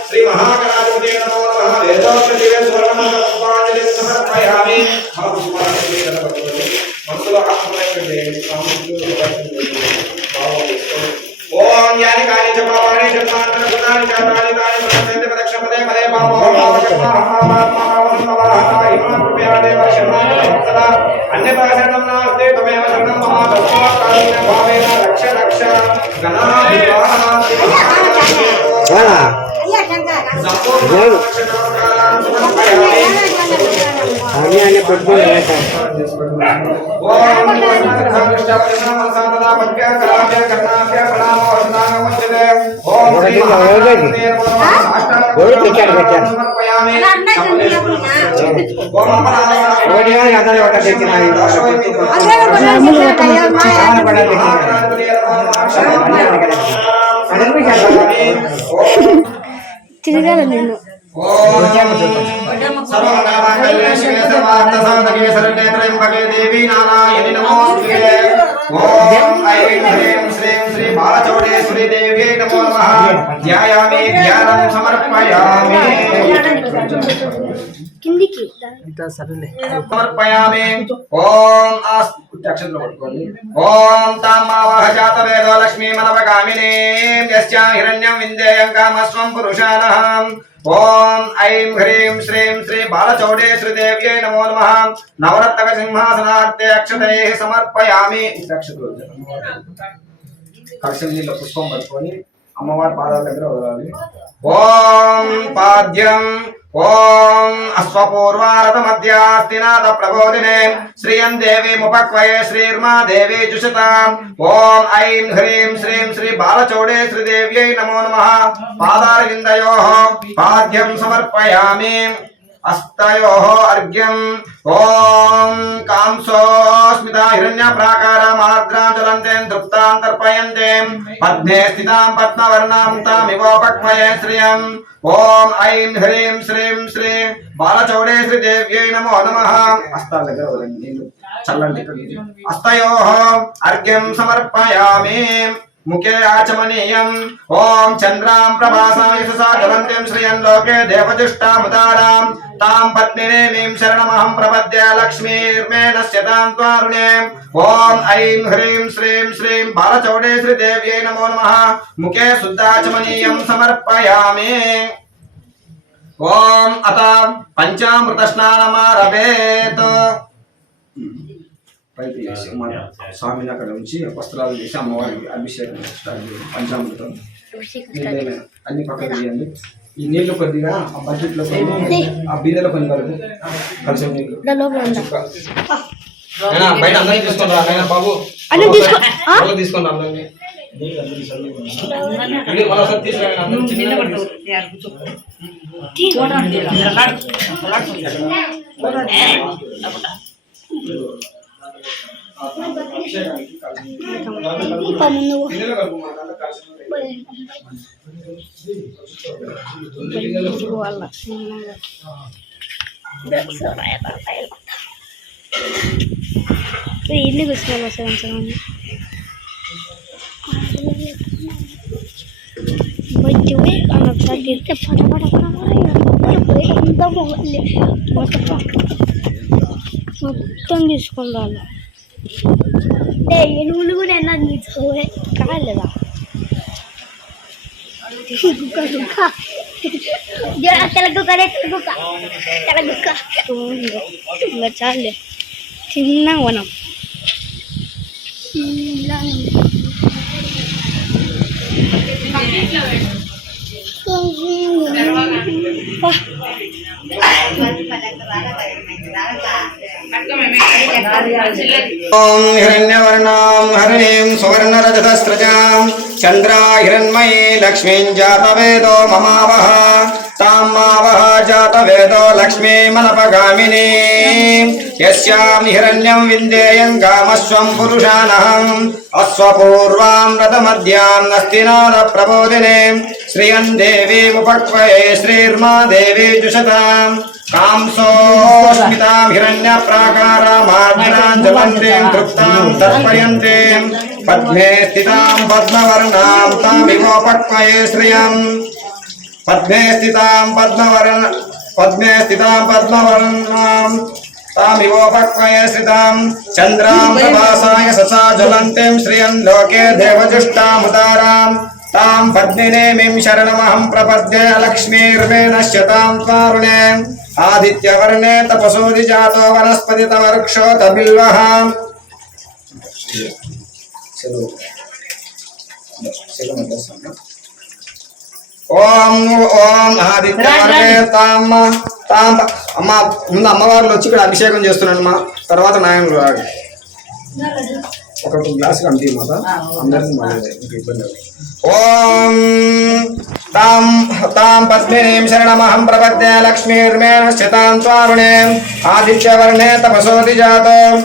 श्री महागणाधिपते नमो नमः। वेदोक्तदिवे सुवर्णमण्डलपुष्पाञ्जलिं समर्पयामि। ओम यानि कानि च पापानि जन्मान्तरं कृतानि च तानि तानि प्रपद्यन्ते प्रदक्षिणपदे पदे पापो अन्यथा शरणं नास्ति त्वमेव शरणं मम तस्मात् कारुण्य भावेन रक्ष रक्ष తిరగాలి నేను ఓం సర్వమంగళమాంగళ్యే శివే సర్వార్థసాధకే శరణ్యే త్రయంబకే దేవి నారాయణి నమోస్తుతే ఓం ఐం హ్రీం శ్రీం శ్రీ బాలచౌడేశ్వరి దేవ్యై నమో నమః ధ్యాయామి ధ్యానం సమర్పయామి కిందికి సమర్పయామి ఓం అక్షంతలు పట్టుకోండి ఓం తామావహ జాత వేదో లక్ష్మీ మనవగామిని యస్యా హిరణ్యం విందేయం కామస్వం పురుషానహం ఓం ఐం హ్రీం శ్రీం శ్రీ బాలచౌడేశ్వరి దేవ్యై నమో నమః నవరత్న సింహాసనార్తే అక్షతై సమర్పయామి అక్షతలు కలశం నీళ్ళ పుష్పం పట్టుకొని అమ్మవారి పాదాల దగ్గర వదలాలి ఓం పాద్యం ఓం అశ్వపూర్వారత మధ్యాస్తినాథ ప్రబోధినే శ్రియం దేవీముపక్వయే శ్రీర్మా దేవీ జుషతాం ఓం ఐం హ్రీం శ్రీం శ్రీ బాలచౌడేశ్వరి దేవ్యై నమో నమః పాదారవిందయోః పాద్యం సమర్పయామి అస్తయోః అర్ఘ్యం ఓం కాంసోస్మితా హిరణ్యప్రాకారమార్ద్రాం జ్వలంతేం తృప్తాం తర్పయంతేం పద్మే స్థితాం పద్మవర్ణాం తామివోపక్వయే శ్రియం ఓం ఐం హ్రీం శ్రీం శ్రీ బాలచౌడేశ్వరి దేవ్యై నమో నమః హస్తాల దగ్గర వదలండి నీళ్ళు చల్లండి హస్తయోః అర్ఘ్యం సమర్పయామి ముఖే ఆచమనీయం ఓం చంద్రాం ప్రభాసాయ యశసా జ్వలంతిం శ్రియం లోకే దేవజుష్టాముదారాం తాం పద్మినేమీం శరణమహం ప్రపద్యే లక్ష్మీర్మే నశ్యతాం త్వారుణే ఓం ఐం హ్రీం శ్రీం శ్రీం బాలచౌడేశ్వరి దేవ్యై నమో నమః ముఖే శుద్ధాచమనీయం సమర్పయామి ఓం అత పంచామృత స్నానమారభేత్ పైకి వేసి మన స్వామిని అక్కడ ఉంచి వస్త్రాలు వేసి అమ్మవారికి అభిషేకం స్టార్ట్ చేయండి పంచామృతం నీళ్ళైనా అన్ని పక్కన తీయండి ఈ నీళ్లు కొద్దిగా ఆ బకెట్లో కొన్ని ఆ బిందెలో కొన్ని కలుపు కలిసి నీళ్ళు బయట అందరినీ తీసుకొని రా నాయనా బాబు తీసుకొని రా అందరినీ మరోసారి తీసుకురా ఇల్లు కూర్చున్నాను సాయంత్రం ఒకసారి తిరిగితే మొత్తం తీసుకుందాం ఎలుగులు కూడా ఎన్నా తీసుకోలే కాలేదా ఇంకా చాలే చిన్నగా వనం ఓం హిరణ్యవర్ణాం హరిణీం సువర్ణరజతస్రజాం చంద్రా హిరణ్మయీ లక్ష్మీం జాతవేదో మమావహ తాం మావహ జాతవేదో లక్ష్మీమనపగామినీ యస్యాం హిరణ్యం విందేయం కామస్వం పురుషానహం అశ్వపూర్వాం రథమధ్యాం నస్తినాద ప్రబోధినే శ్రియం దేవీముపక్వయే శ్రీర్మా దేవీ జుషతాం కాంసోస్మితాం హిరణ్యప్రాకారమార్ద్రాం జ్వలంతీం తృప్తాం తర్పయంతీం పద్మే స్థితాం పద్మవర్ణాం తామివోపక్వయే శ్రియం పద్మే స్థితాం పద్మవర్ణాం తామివోపక్వయే శ్రితాం చంద్రాం ప్రభాసాయ ససా జ్వలంతీం శ్రియం లోకే దేవజుష్టాముదారాం తాం పద్మినేమిం శరణమహం ప్రపద్యే లక్ష్మీర్మే నశ్యతాం త్వారుణే ఆదిత్యవర్ణే తపసోది జాతో వనస్పతి తవృక్షోత బిల్వః ఓం ఓం ఆదిత్యవర్ణే తాం అమ్మ ముందు అమ్మవారిని వచ్చి ఇక్కడ అభిషేకం చేస్తున్నాను మా తర్వాత నాయనలు రాడు ఒక గ్లాస్ కంటి మాట అందరికి ఇబ్బంది ఓం తాం పద్మినీం శరణమహం ప్రపద్యే లక్ష్మీర్మే నశ్యతాం త్వారుణే ఆదిత్యవర్ణే తపసోది జాతో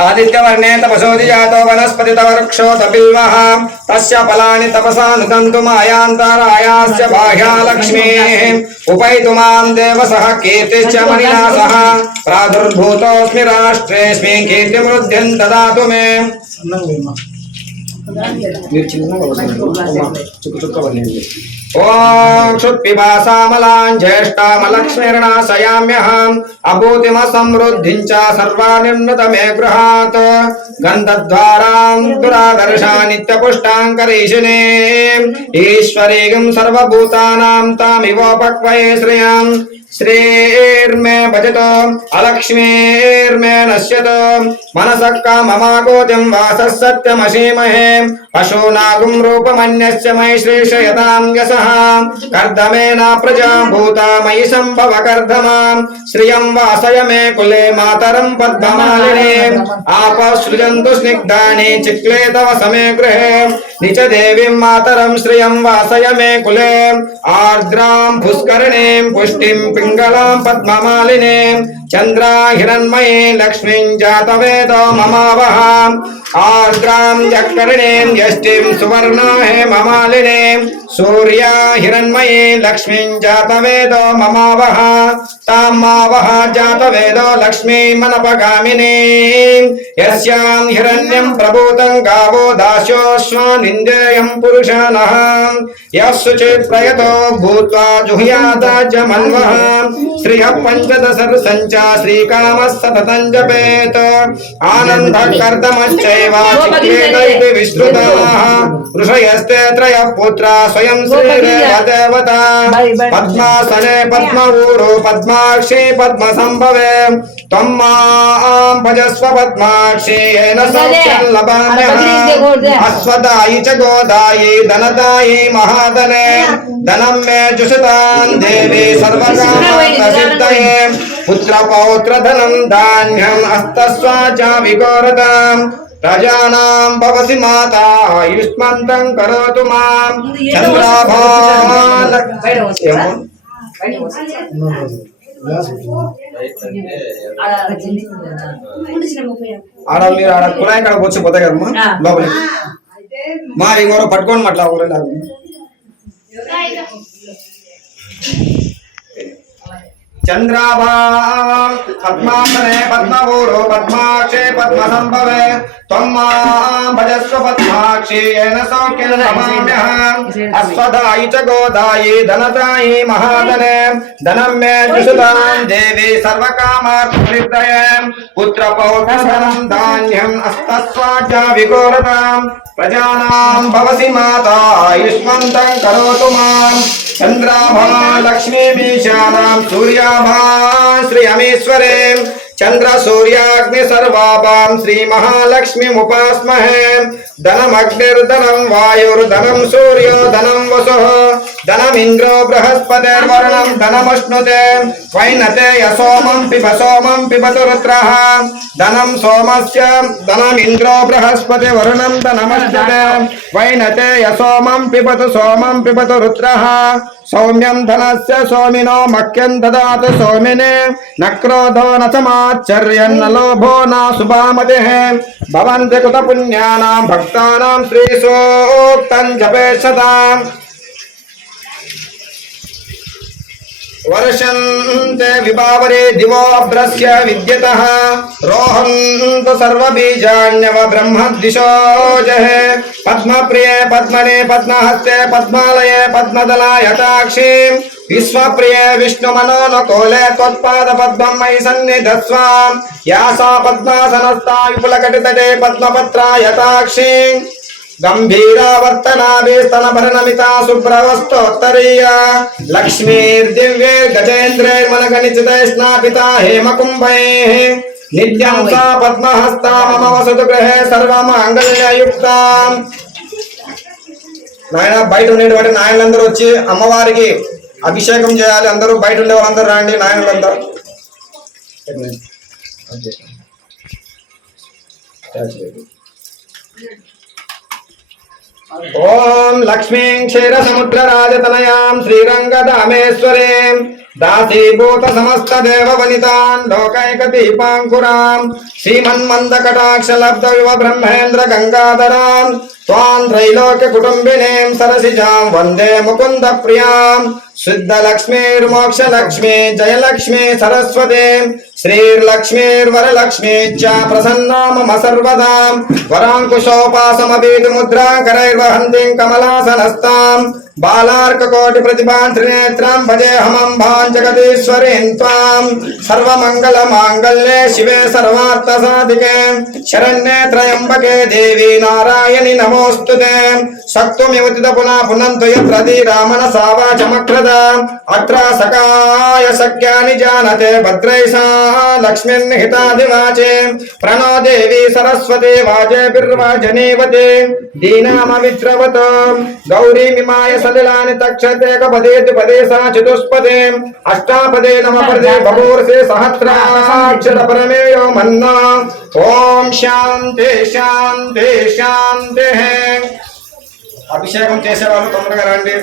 आदित्यवर्णे तपसोऽधि जातो वनस्पतितवृक्षोऽथ बिल्वः तस्य फलानि तपसा नुदन्तु मायान्तरायास्य बाह्या लक्ष्मीः उपैतु मां देवसः कीर्तिश्च मणिना सह प्रादुर्भूतोऽस्मि राष्ट्रेऽस्मि कीर्तिमृद्धिं ददातु मे ओम क्षुत्पिपासामलां ज्येष्ठामलक्ष्मीर्नाशयाम्यहम् अभूतिमसमृद्धिं च सर्वानिर्णुत मे गृहात् गन्धद्वारां दुरादर्शा नित्यपुष्टां करीशिने ईश्वरीं सर्वभूतानां तामिवोपक्वये श्रियम् श्रीर्मे भजतो अलक्ष्मीर्मे नश्यतो मनसः काममागोतिं वासः सत्यमशीमहे पशूनागुं रूपमन्यस्य मयि श्रेषयतां यशः कर्दमेन प्रजा भूता मयि सम्भव कर्दमां श्रियं वासय मे कुले मातरं पद्ममालिने आपः सृजन्तु स्निग्धानि चिक्ले तव समे गृहे निच देवीं मातरं श्रियं वासय मे कुले आर्द्रां पुष्करणीं पुष्टिं पिङ्गलां पद्ममालिने चन्द्रा हिरण्मयी लक्ष्मीं जातवेदो ममावह आर्द्रां जक्करणीं यष्टिं सुवर्णा हेममालिने सूर्या हिरण्मयी लक्ष्मीं जातवेदो ममावह तां मावह जातवेदो लक्ष्मीमनपगामिनी यस्यां हिरण्यं प्रभूतं गावो दास्योऽश्वानिन्देयं पुरुषानः यः शुचिः प्रयतो भूत्वा जुहुयादाज्यमन्वः श्रियः पञ्चदशर्षञ्च श्रीकामः सततं जपेत् आनन्दः कर्दमश्चैव चिक्लेत इति विश्रुताः ऋषयस्ते त्रयः पुत्रा स्वयं श्रीदेवता पद्मासने पद्मऊरो पद्माक्षी पद्मसम्भवे त्वं मां भजस्व पद्माक्षी येन सौख्यं लभाम्यहम् अश्वदायि च गोदायि धनदायि महाधने धनं मे जुषतां देवी सर्वकामसिद्धये पुत्रपौत्रधनं धान्यम् हस्तस्वाचा विघोरताम् प्रजानां भवसि माता युष्मन्तं करोतु मां चन्द्राभान ఆడ మీరు ఆడ కుళాయి కాడ వచ్చి పోతాయి కదమ్మా లోపలి మా ఇంకోరు పట్టుకోండి అట్లా ఊరేలా चंद्राभा पद्मासने पद्मभूरो पद्माक्षे पद्मसंभवे त्वं मां भजस्व पद्माक्षी येन सौख्यं लभाम्यहम् अश्वदायि च गोदायि धनदायि महाधने धनं मे जुषतां देवी सर्वकामार्थसिद्धये पुत्रपौत्रधनं धान्यम् हस्तस्वाचा विघोरतां प्रजानां भवसि माता युष्मन्तं करोतु मां चन्द्राभा लक्ष्मीमीशानां सूर्याभा श्रियमीश्वरे चंद्र सूर्याग्नि सर्वाभां श्री महालक्ष्मीमुपास्महे धनमग्निर्धनं वायुर्धनं सूर्यो धनं वसुः धनमिन्द्रो बृहस्पतिर्वरुणं धनमश्नुते वैनते सोमं पिबतु रुद्रः धनं सोमस्य धनमिन्द्रो बृहस्पतिर्वरुणं धनमश्नुते वैनते सोमं पिबतु रुद्रः सौम्यं धनस्य सोमिनो मह्यं ददातु सोमिने न क्रोधो न समाच्चर्यं न लोभो न शुभामतिः भवन्ति कृतपुण्यानां भक्तानां श्रीसूक्तं जपेशताम् वर्षन्ते विभावरे दिवोऽभ्रस्य विद्यतः रोहन्तु सर्वबीजान्यव ब्रह्मद्दिशो जहे पद्मप्रिये पद्मने पद्महस्ते पद्मालये पद्मदलायताक्षी विश्वप्रिये विष्णुमनोनुकूले त्वत्पादपद्मं मयि सन्निधत्स्व या सा पद्मासनस्था विपुलकटितटे पद्मपत्रायताक्षी गंभीरावर्तनाभिस्तनभरणमिता शुभ्रवस्तोत्तरीया लक्ष्मीर्दिव्ये गजेन्द्रैर्मनगणिचितैः स्नापिता हेमकुम्भैः नित्यं सा पद्महस्ता मम वसतु गृहे सर्वमाङ्गल्ययुक्ता నాయన బయట ఉండేటువంటి నాయనలందరూ వచ్చి అమ్మవారికి అభిషేకం చేయాలి అందరూ బయట ఉండే వాళ్ళందరూ రండి నాయనలందరూ ओम लक्ष्मीं क्षीरसमुद्रराजतनयां श्रीरंगधामेश्वरीं दासीभूत समस्त देव वनितान् लोकैक दीपाङ्कुराम् श्रीमन्मन्दकटाक्ष लब्ध विव ब्रह्मेन्द्र गंगाधराम् त्वां त्रैलोक्य कुटुम्बिनीं सरसिजां वन्दे मुकुन्द प्रियाम् शुद्ध लक्ष्मीर्मोक्ष लक्ष्मी जय लक्ष्मी सरस्वती श्रीर्लक्ष्मीर्वरलक्ष्मी च प्रसन्ना मम सर्वदा वराङ्कुशोपासमभीत मुद्रा करैर्वहन्तीं कमलासनस्ताम् बालार्ककोटि प्रतिभां त्रिनेत्रां भजेऽहमं भां जगदीश्वरीं त्वां सर्वमङ्गल माङ्गल्ये शिवे सर्वार्थसाधिके शरण्ये त्र्यम्बके देवी नारायणि नमोऽस्तुते शक्तुमिवतित पुनः पुनन्तु यत्र धीरामनसा वाचमक्रद अत्र सकाय शक्यानि जानते भद्रैषा लक्ष्मीर्निहिताधिवाचे प्रणो देवी सरस्वती वाजेभिर्वाजनीवते दीनामविद्रवत गौरीमिमाय सलिलानि तक्षते कपदे द्विपदे सा चतुष्पदे अष्टापदे नवपदे बभूर्षे सहस्राक्षर परमेयो मन्ना ओम शांति शांति शांति అభిషేకం చేసేవాళ్ళు తొందరగా రండి.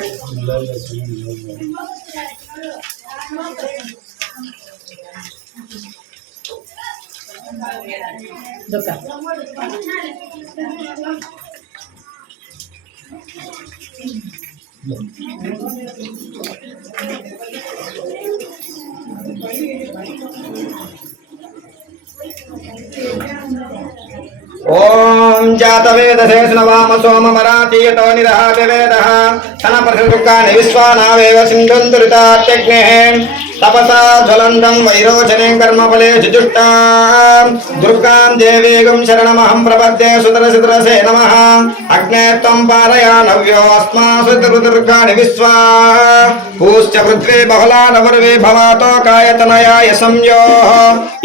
ओम जातवेदसे स्नवाम सोम मराठीयतो निरहाति वेदः सनप्रसुकानि विश्वानावेव सिन्धुन्तुरितात्यग्नेः तपसा ज्वलन्तं वैरोचनीं कर्मफले जुजुष्टा दुर्गां देवीं शरणमहं प्रपद्ये सुतरसितरसे नमः अग्ने त्वं पारयानव्यो अस्मासु दुर्गाणि विश्वा पूश्च पृथ्वी बहुला नवर्वे भवातो कायतनयाय संयोः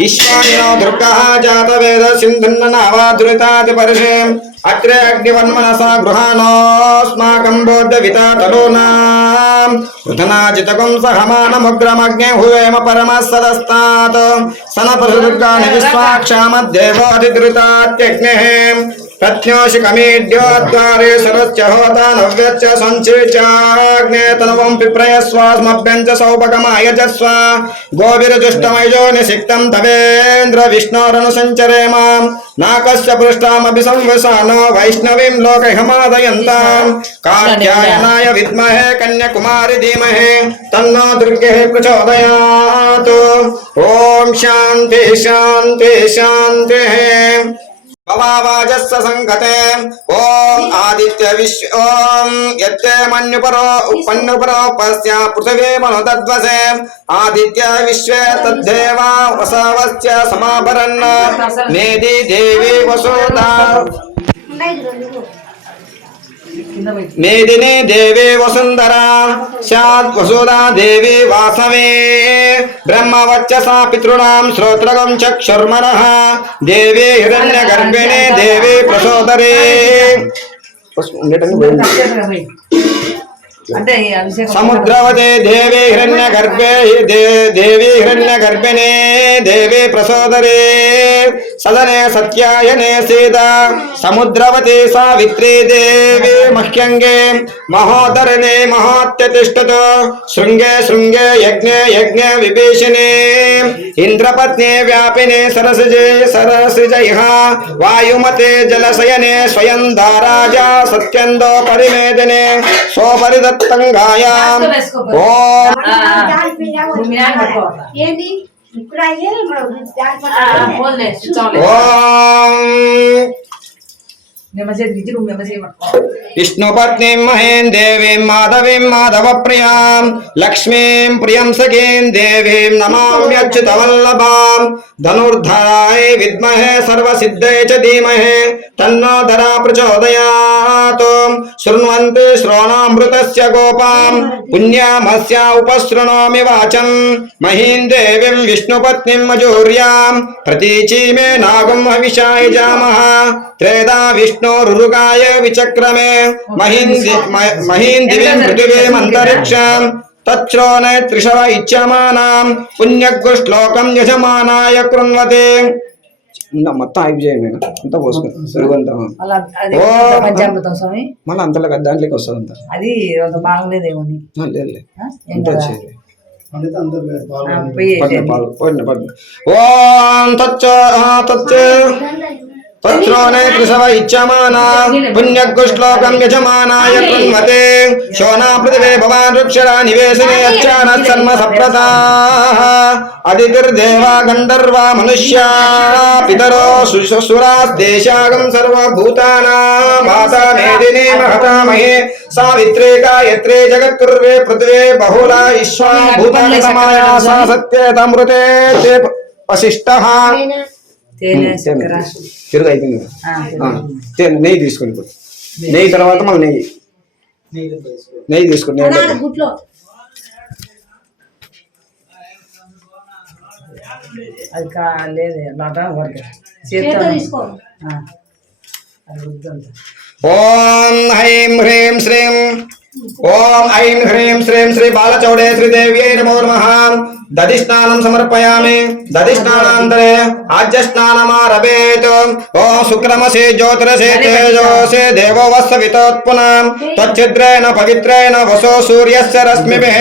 ईश्वानिनो दुर्गः जातवेद सिन्धुन्ननावादुरितादिपर्षे अग्रे अग्निवन्मनसा गृहाणोऽस्माकं बोद्धविता तनूनां ऋतनाजितकं सहमानमुग्रमग्ने हुवेम परमः सदस्तात् सनपशुदुर्गानि विश्वाक्षामद्देवाधिधृतात्यग्नेः प्रत्योषिकमीड्योद्वारे सरश्च होता नव्यश्च सञ्चिचाग्ने तनवं पिप्रयस्वास्मभ्यं च सौपकमायजस्व गोभिर्जुष्टमयजो निषिक्तं तवेन्द्र विष्णोरनुसञ्चरेम नाकस्य पृष्ठामपि संवसानो वैष्णवीं लोकहिमादयन्तां कात्यायनाय विद्महे कन्याकुमारी धीमहि तन्नो दुर्गे प्रचोदयात् ॐ शान्ति शान्ति शान्तिः भवावाजस्य संगते ओम आदित्य विश्व ओम यत्ते मन्युपरो उपन्युपरो पस्या पृथिवी मनोदद्वसे आदित्य विश्वे तद्देवा वसावस्य समाभरन् मेदी देवी वसुधा मेदिनी देवी वसुंधरा स्यात् वसुधा देवी वासवे ब्रह्मवच्चसा पितॄणां श्रोत्रगं चक्षुर्मनः देवी हिरण्यगर्भिणी देवी प्रसोदरी समुद्रवते देवी हिरण्यगर्भे देवी हिरण्यगर्भिणी देवी प्रसोदरी सदने सत्यायने सीता समुद्रवती सावित्री देवी मह्यंगे महोदरणे महोत्यतिष्ठत शृंगे शृंगे यज्ञे यज्ञे विभीषणे इंद्रपत्नी व्यापिने सरसजे सरसिजयः वायुमते जलशयने स्वयं दाराजा सत्यन्दो परिमेदने सोपरिदत्तंगायां ओम ఏంది ఇప్పుడు అయ్యే विष्णुपत्नीं महें देवीं माधवीं माधवप्रियां लक्ष्मीं प्रियं सखीं देवीं नमाम्यच्युतवल्लभां धनुर्धराय विद्महे सर्वसिद्धये च धीमहि तन्नो धरा प्रचोदयात् शृण्वन्ति श्रवणामृतस्य गोपां पुण्यामस्या उपशृणोमि वाचं महीं देवीं विष्णुपत्नीं मजूर्यां प्रतीची मे नागं हविषाय जामः त्रेधा विष्णोरुरुगाय विचक्रमे महीन्दिवीं पृथिवीमन्तरिक्षं तच्छ्रोणे त्रिशव इच्छमानां पुण्यगुश्लोकं यजमानाय कृण्वते మొత్తం అయిపు చేయండి అంతా పోసుకో పెరుగుంతా మళ్ళీ అంతలో దాంట్లోకి వస్తుంది అంతా అది బాగలేదేమో లేదు అంతా వచ్చేది ఓం తత్రోనే కృషవ ఇచ్చమానా పుణ్యశ్లోకం యజమానాయ కృణ్వతే శోనా పృథివే భవాన్ వృక్షరా నివేశనే అచ్చాన సన్మ సప్రతా అదితిర్దేవా గంధర్వా మనుష్యా పితరో సురాస్దేశాగం సర్వభూతానాం మాతా మేదినీ మహతామహే సావిత్రే గాయత్రే జగత్కుర్వే పృథివే బహుళా విశ్వా భూతాని సమాయా సా సత్యేతమృతే తే వశిష్ఠః పెరుగు అయిపోయింది నెయ్యి తీసుకోండి ఇప్పుడు నెయ్యి తర్వాత మళ్ళీ నెయ్యి తీసుకోండి గుట్లో అది కాలేదు తీసుకో ఓం ఐం హ్రీం శ్రీం ఓం ఐం హ్రీం శ్రీం శ్రీ బాలచౌడే శ్రీదేవ్యై నమో నమః దధిస్నానం సమర్పయామి దధిస్నానాంతరే ఆజ్యస్నానమారభేత్ ఓం శుక్రమసే జ్యోతిరసే తేజోసే దేవో వస్సవితోత్పునాం త్వచ్ఛిద్రేణ పవిత్రేణ వసో సూర్యస్య రశ్మిభిః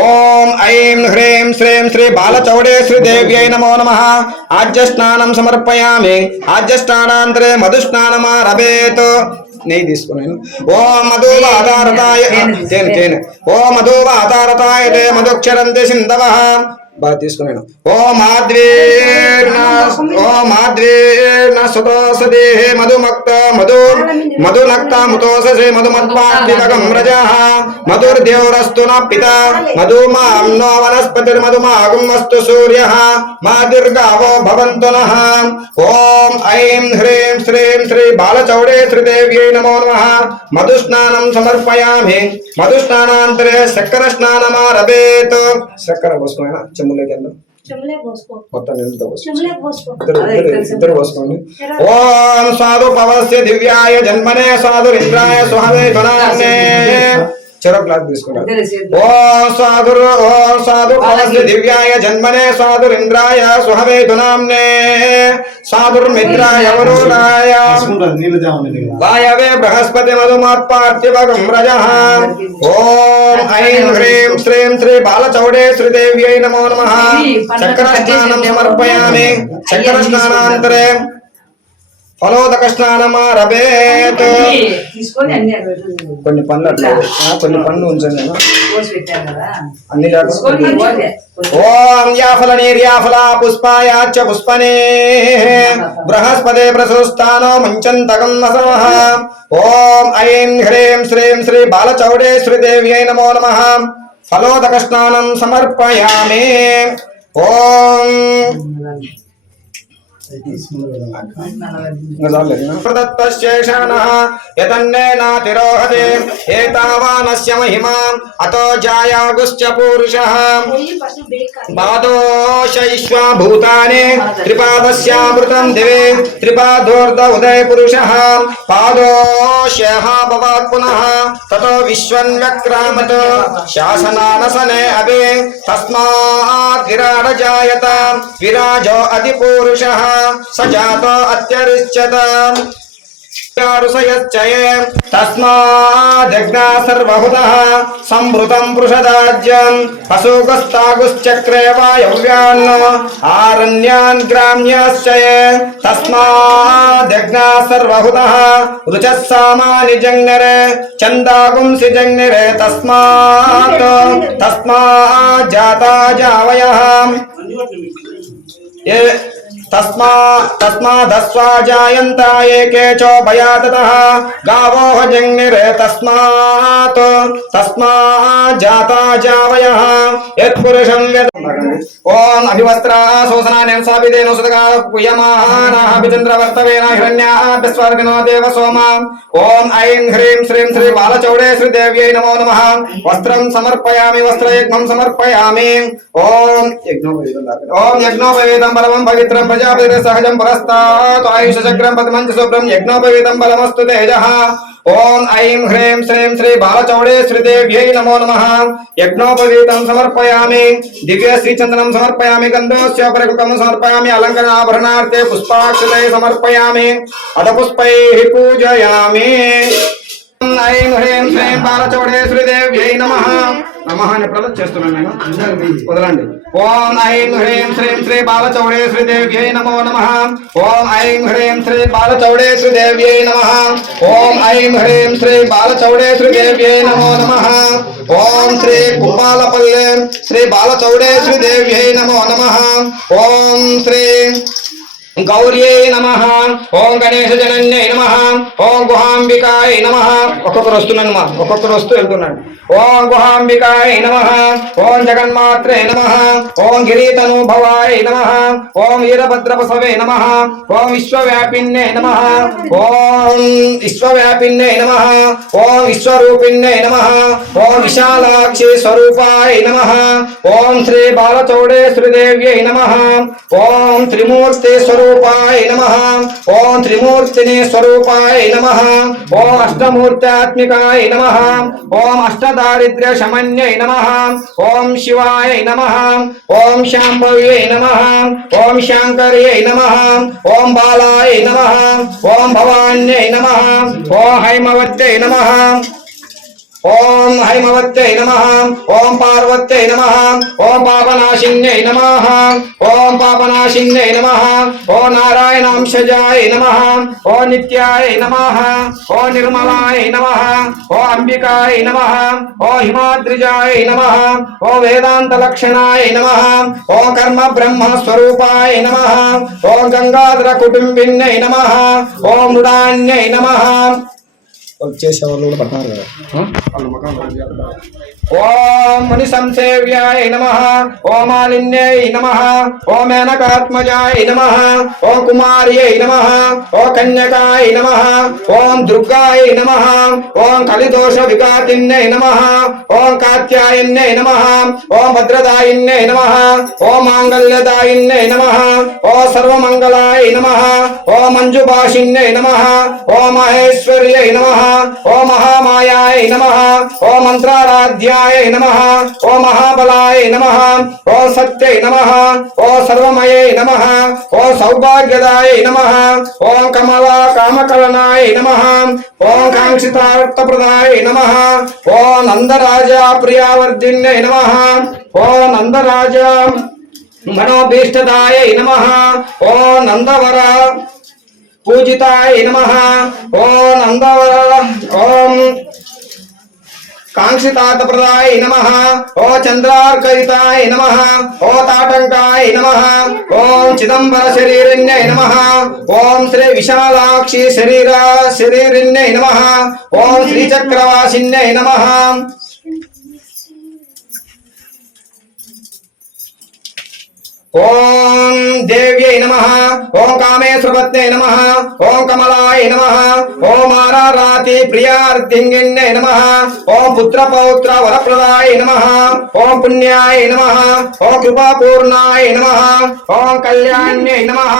ఓం ఐం హ్రీం శ్రీం శ్రీ బాలచౌడే శ్రీదేవ్యై నమో నమః ఆజ్యస్నానం సమర్పయామి ఆజ్యస్నానాంతరే మధుస్నానమారభేత్ నెయ్యి తీసుకున్నాను ఓం మధువాతారతాయ తేనె ఓం మధువాతారతాయ తే మధుక్షరంతి సింధవః బాగా తీసుకున్నాను ఓం మాధ్వేర్ణ సుతోసదేహే మధునక్త ముతోసే మధుమత్పాద్విగం రజః మధుర్దేవరస్తు న పితా మధుమాం నో వనస్పతిర్మధుమాగం వస్తు సూర్యః మాదిర్గావో భవంతు నః ఓం ఐం హ్రీం శ్రీం శ్రీ బాలచౌడే శ్రీదేవ్యై నమో నమః మధుస్నానం సమర్పయామి మధుస్నానాంతరే చక్కెర స్నానమారభేత్ చక్కెర పోసుకోనా చెమ్ములోకి వెళ్దాం చెమ్ములే పోసుకో మొత్తం నిండుతో చెమ్ములే పోసుకో ఇద్దరు పోసుకోండి ఓం సాధు పవస్య దివ్యాయ జన్మనే సాధు ఇంద్రాయ సుహవే ధనాన్నే చెరో క్లాస్ తీసుకున్నారు ఓం సాధు పవస్య దివ్యాయ జన్మనే సాధు ఇంద్రాయ సుహవే ధనాన్నే సాధుర్మిత్రాయ వరుణాయ వాయవే బృహస్పతి మధుమాత్పార్థివగం రజః ఓం ఐం హ్రీం శ్రీం శ్రీ బాలచౌడే శ్రీదేవ్యై నమో నమః చక్ర స్నానం సమర్పయామి చక్ర స్నానాంతరే ఫలోదక స్నానమారభేత్ తీసుకొని అన్ని కొన్ని పనులు అట్లా కొన్ని పనులు ఉంచండి పోసి పెట్టాను కదా అన్ని తీసుకొని పోతే. ఓం యాఫల నీర్యాఫల పుష్పాయాచ పుష్పనే బృహస్పతే ప్రసూస్థానో మంచంతకం వసవః ఓం ఐం హ్రీం శ్రీం శ్రీ బాలచౌడే శ్రీదేవ్యై నమో నమః ఫలోదక స్నానం సమర్పయామి ఓం ప్రదత్తశేషానః యతన్నేనాతిరోహతే ఏతావానస్య మహిమాం అతో జాయాగుశ్చ పూరుషః పాదోశైశ్వా భూతాని త్రిపాదస్యామృతం దివే త్రిపాదోర్ధ ఉదయ పురుషః పాదోశః భవాత్ పునః తతో విశ్వన్వ్యక్రామత్ శాసనానసనే అభి తస్మాత్ విరాడ జాయత విరాజో అధిపూరుషః సజాతో అత్యరిష్యత తస్మాదగ్నా సర్వహుతః సంభృతం పురుషదాజ్యం పశుగస్తాగుశ్చక్రే వాయవ్యాన్ ఆరణ్యాన్ గ్రామ్యాశ్చయే తస్మాదగ్నా సర్వహుతః రుచః సామాని జంగరే చందాగుంసి జంగరే తస్మాత్ జాతా జావయః తస్మాదస్వా జాయంత ఏకే చోభయాతతః గావో జంగిరే తస్మాత్ జాతా జావయః యత్పురుషం ఓం అభివస్త్రా శోసనానేన సావిదేన సుతగా కుయమానాః విచంద్రవర్తవేన హిరణ్యాభ్యస్వర్గనో దేవ సోమా ఓం ఐం హ్రీం శ్రీం శ్రీ బాలచౌడే శ్రీదేవ్యై నమో నమః వస్త్రం సమర్పయామి వస్త్రయజ్ఞం సమర్పయామి ఓం యజ్ఞోపవేదం బలవం పవిత్రం ప్రజాపతి సహజం పురస్తాత్ ఆయుష చక్రం పద్మంచ శుభ్రం యజ్ఞోపవేదం బలమస్తు తేజః ఓం ఐం హ్రీం శ్రీం శ్రీ బాలచౌడే శ్రీదేవ్యై నమో నమః యజ్ఞోపవేదం సమర్పయామి దివ్య శ్రీచందనం సమర్పయామి గంధోస్యోపరకుకం సమర్పయామి అలంకరణాభరణార్థే పుష్పాక్షతై సమర్పయామి అథ పుష్పైః పూజయామి ఐం హ్రీం శ్రీం బాలచౌడేశ్వరీదేవ్యై నమః. నమః అని ఎప్పుడల్లా చేస్తున్నాను నేను, వదలండి. ఓం ఐం హ్రీం శ్రీం శ్రీ బాలచౌడేశ్వరీదేవ్యై నమో నమః. ఓం ఐం హ్రీం శ్రీ బాలచౌడేశ్వరీదేవ్యై నమః. ఓం ఐం హ్రీం శ్రీ బాలచౌడేశ్వరీదేవ్యై నమో నమః. ఓం శ్రీ కుపాలపల్లె శ్రీ బాలచౌడేశ్వరీదేవ్యై నమో నమః. ఓం శ్రీ గౌర్యై నమః. ఓం గణేశ జనన్యై నమః. ఓం గుహాంబికాయ నమః. ఒక్కొక్కరు వస్తున్నాను మా, ఒక్కొక్కరు వస్తూ వెళ్తున్నాడు. ఓం గుహాంబికాయ నమః. ఓం జగన్మాత్రే నమః. ఓం గిరీతనూభవాయ నమః. ఓం వీరభద్రపసవే నమః. ఓం విశ్వవ్యాపిన్యై నమః. ఓం విశ్వవ్యాపిన్యై నమః. ఓం విశ్వరూపిణ్యై నమః. ఓం విశాలాక్షి స్వరూపాయ నమః. ఓం శ్రీ బాలచౌడేశ్వరీదేవ్యై నమః. ఓం త్రిమూర్తి స్వరూపాయ నమః. ఓం త్రిమూర్తిని స్వరూపాయ నమః. ఓం అష్టమూర్త్యాత్మికాయ నమః. ఓం అష్టదారిద్ర్య శమన్యై నమః. ఓం శివాయ నమః. ఓం శాంభవ్యై నమః. ఓం శాంకర్యై నమః. ఓం బాలాయ నమః. ఓం భవాన్యై నమః. ఓం హైమవత్యై నమః. ఓం హైమవత్యై నమః. ఓం పార్వత్యై నమః. ఓం పాపనాశిన్యై నమః. ఓం పాపనాశిన్యై నమః. ఓం నారాయణాంశజాయ నమః. ఓం నిత్యాయ నమః. ఓం నిర్మలాయ నమః. ఓం అంబికాయ నమః. ఓం హిమాద్రిజాయ నమః. ఓం వేదాంత లక్షణాయ నమః. ఓం కర్మ బ్రహ్మ స్వరూపాయ నమః. ఓం గంగాధర కుటుంబిన్యై నమః. ఓం మృడాన్యై నమః. చేసేవాళ్ళు కూడా పడతారు కదా. ఓం ముని సంసేవ్యాయ నమః. ఓం మాలిన్యై నమః. ఓం మేనకాత్మజాయ నమః. ఓం కుమార్యై నమః. ఓం కన్యకాయ నమః. ఓం దుర్గాయ నమః. ఓం కలిదోష విఘాతిన్యై నమః. ఓం కాత్యాయన్యై నమః. ఓం భద్రదాయిన్యై నమః. ఓం మాంగళ్యదాయిన్యై నమః. ఓం సర్వమంగళాయ నమః. ఓం మంజుభాషిన్యై నమః. ఓం మహేశ్వర్యై నమః. ఓం మహామాయాయ నమః. ఓం మంత్రారాధ్యాయ నమః. ఓం మహాబలాయ నమః. ఓం సత్యై నమః. ఓం సర్వమయై నమః. ఓం సౌభాగ్యదాయ నమః. ఓం కమలా కామకలనాయ నమః. ఓం కాంక్షితార్థప్రదాయ నమః. ఓం నందరాజా ప్రియావర్ధిన్యై నమః. ఓం నందరాజా మనోభీష్టదాయ నమః. ఓం నందవర పూజితాయ నమః. ఓం నందవర ఓం కాంక్షితార్థప్రదాయ నమః. ఓ చంద్రార్కయితాయ నమః. ఓ తాటంకాయ నమః. ఓం చిదంబర శరీరిణ్యై నమః. ఓం శ్రీ విశాలాక్షి శరీరిణ్యై నమః. ఓం శ్రీచక్రవాసిన్యై నమః. ఓం దేవ్యై నమః. ఓం కామేశ్వరపత్నే నమః. ఓం కమలాయ నమః. ఓం ఆరారాతి ప్రియార్థింగిన్యై నమః. ఓం పుత్రపౌత్ర వరప్రదాయ నమః. ఓం పుణ్యాయ నమః. ఓం కృపాపూర్ణాయ నమః. ఓం కళ్యాణ్యై నమః.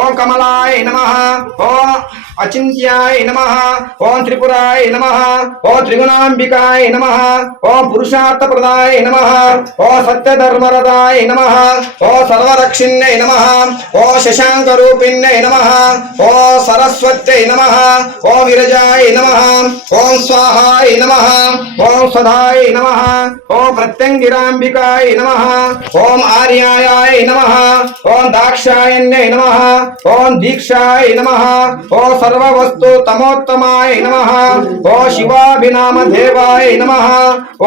ఓం కమలాయ నమః. ఓం అచింత్యాయ నమః. ఓం త్రిపురాయ నమః. ఓం త్రిగుణాంబికాయ నమః. ఓం పురుషార్థప్రదాయ నమః. ఓం సత్యధర్మరదాయ నమః. ఓం సర్వరక్షిణ్యై నమః. ఓం శశాంకరూపిణ్యై నమః. ఓం సరస్వత్యై నమః. ఓం విరజాయ నమః. ఓం స్వాహాయ నమః. ఓం సదాయ నమః. ఓం ప్రత్యంగిరాంబికాయ నమః. ఓం ఆర్యాయ నమః. ఓం దాక్షాయణ్యై నమః. ఓం దీక్షాయ నమః. ఓం సర్వవస్తు తమోత్తమాయ నమః. ఓం శివాభినామదేవాయ నమః.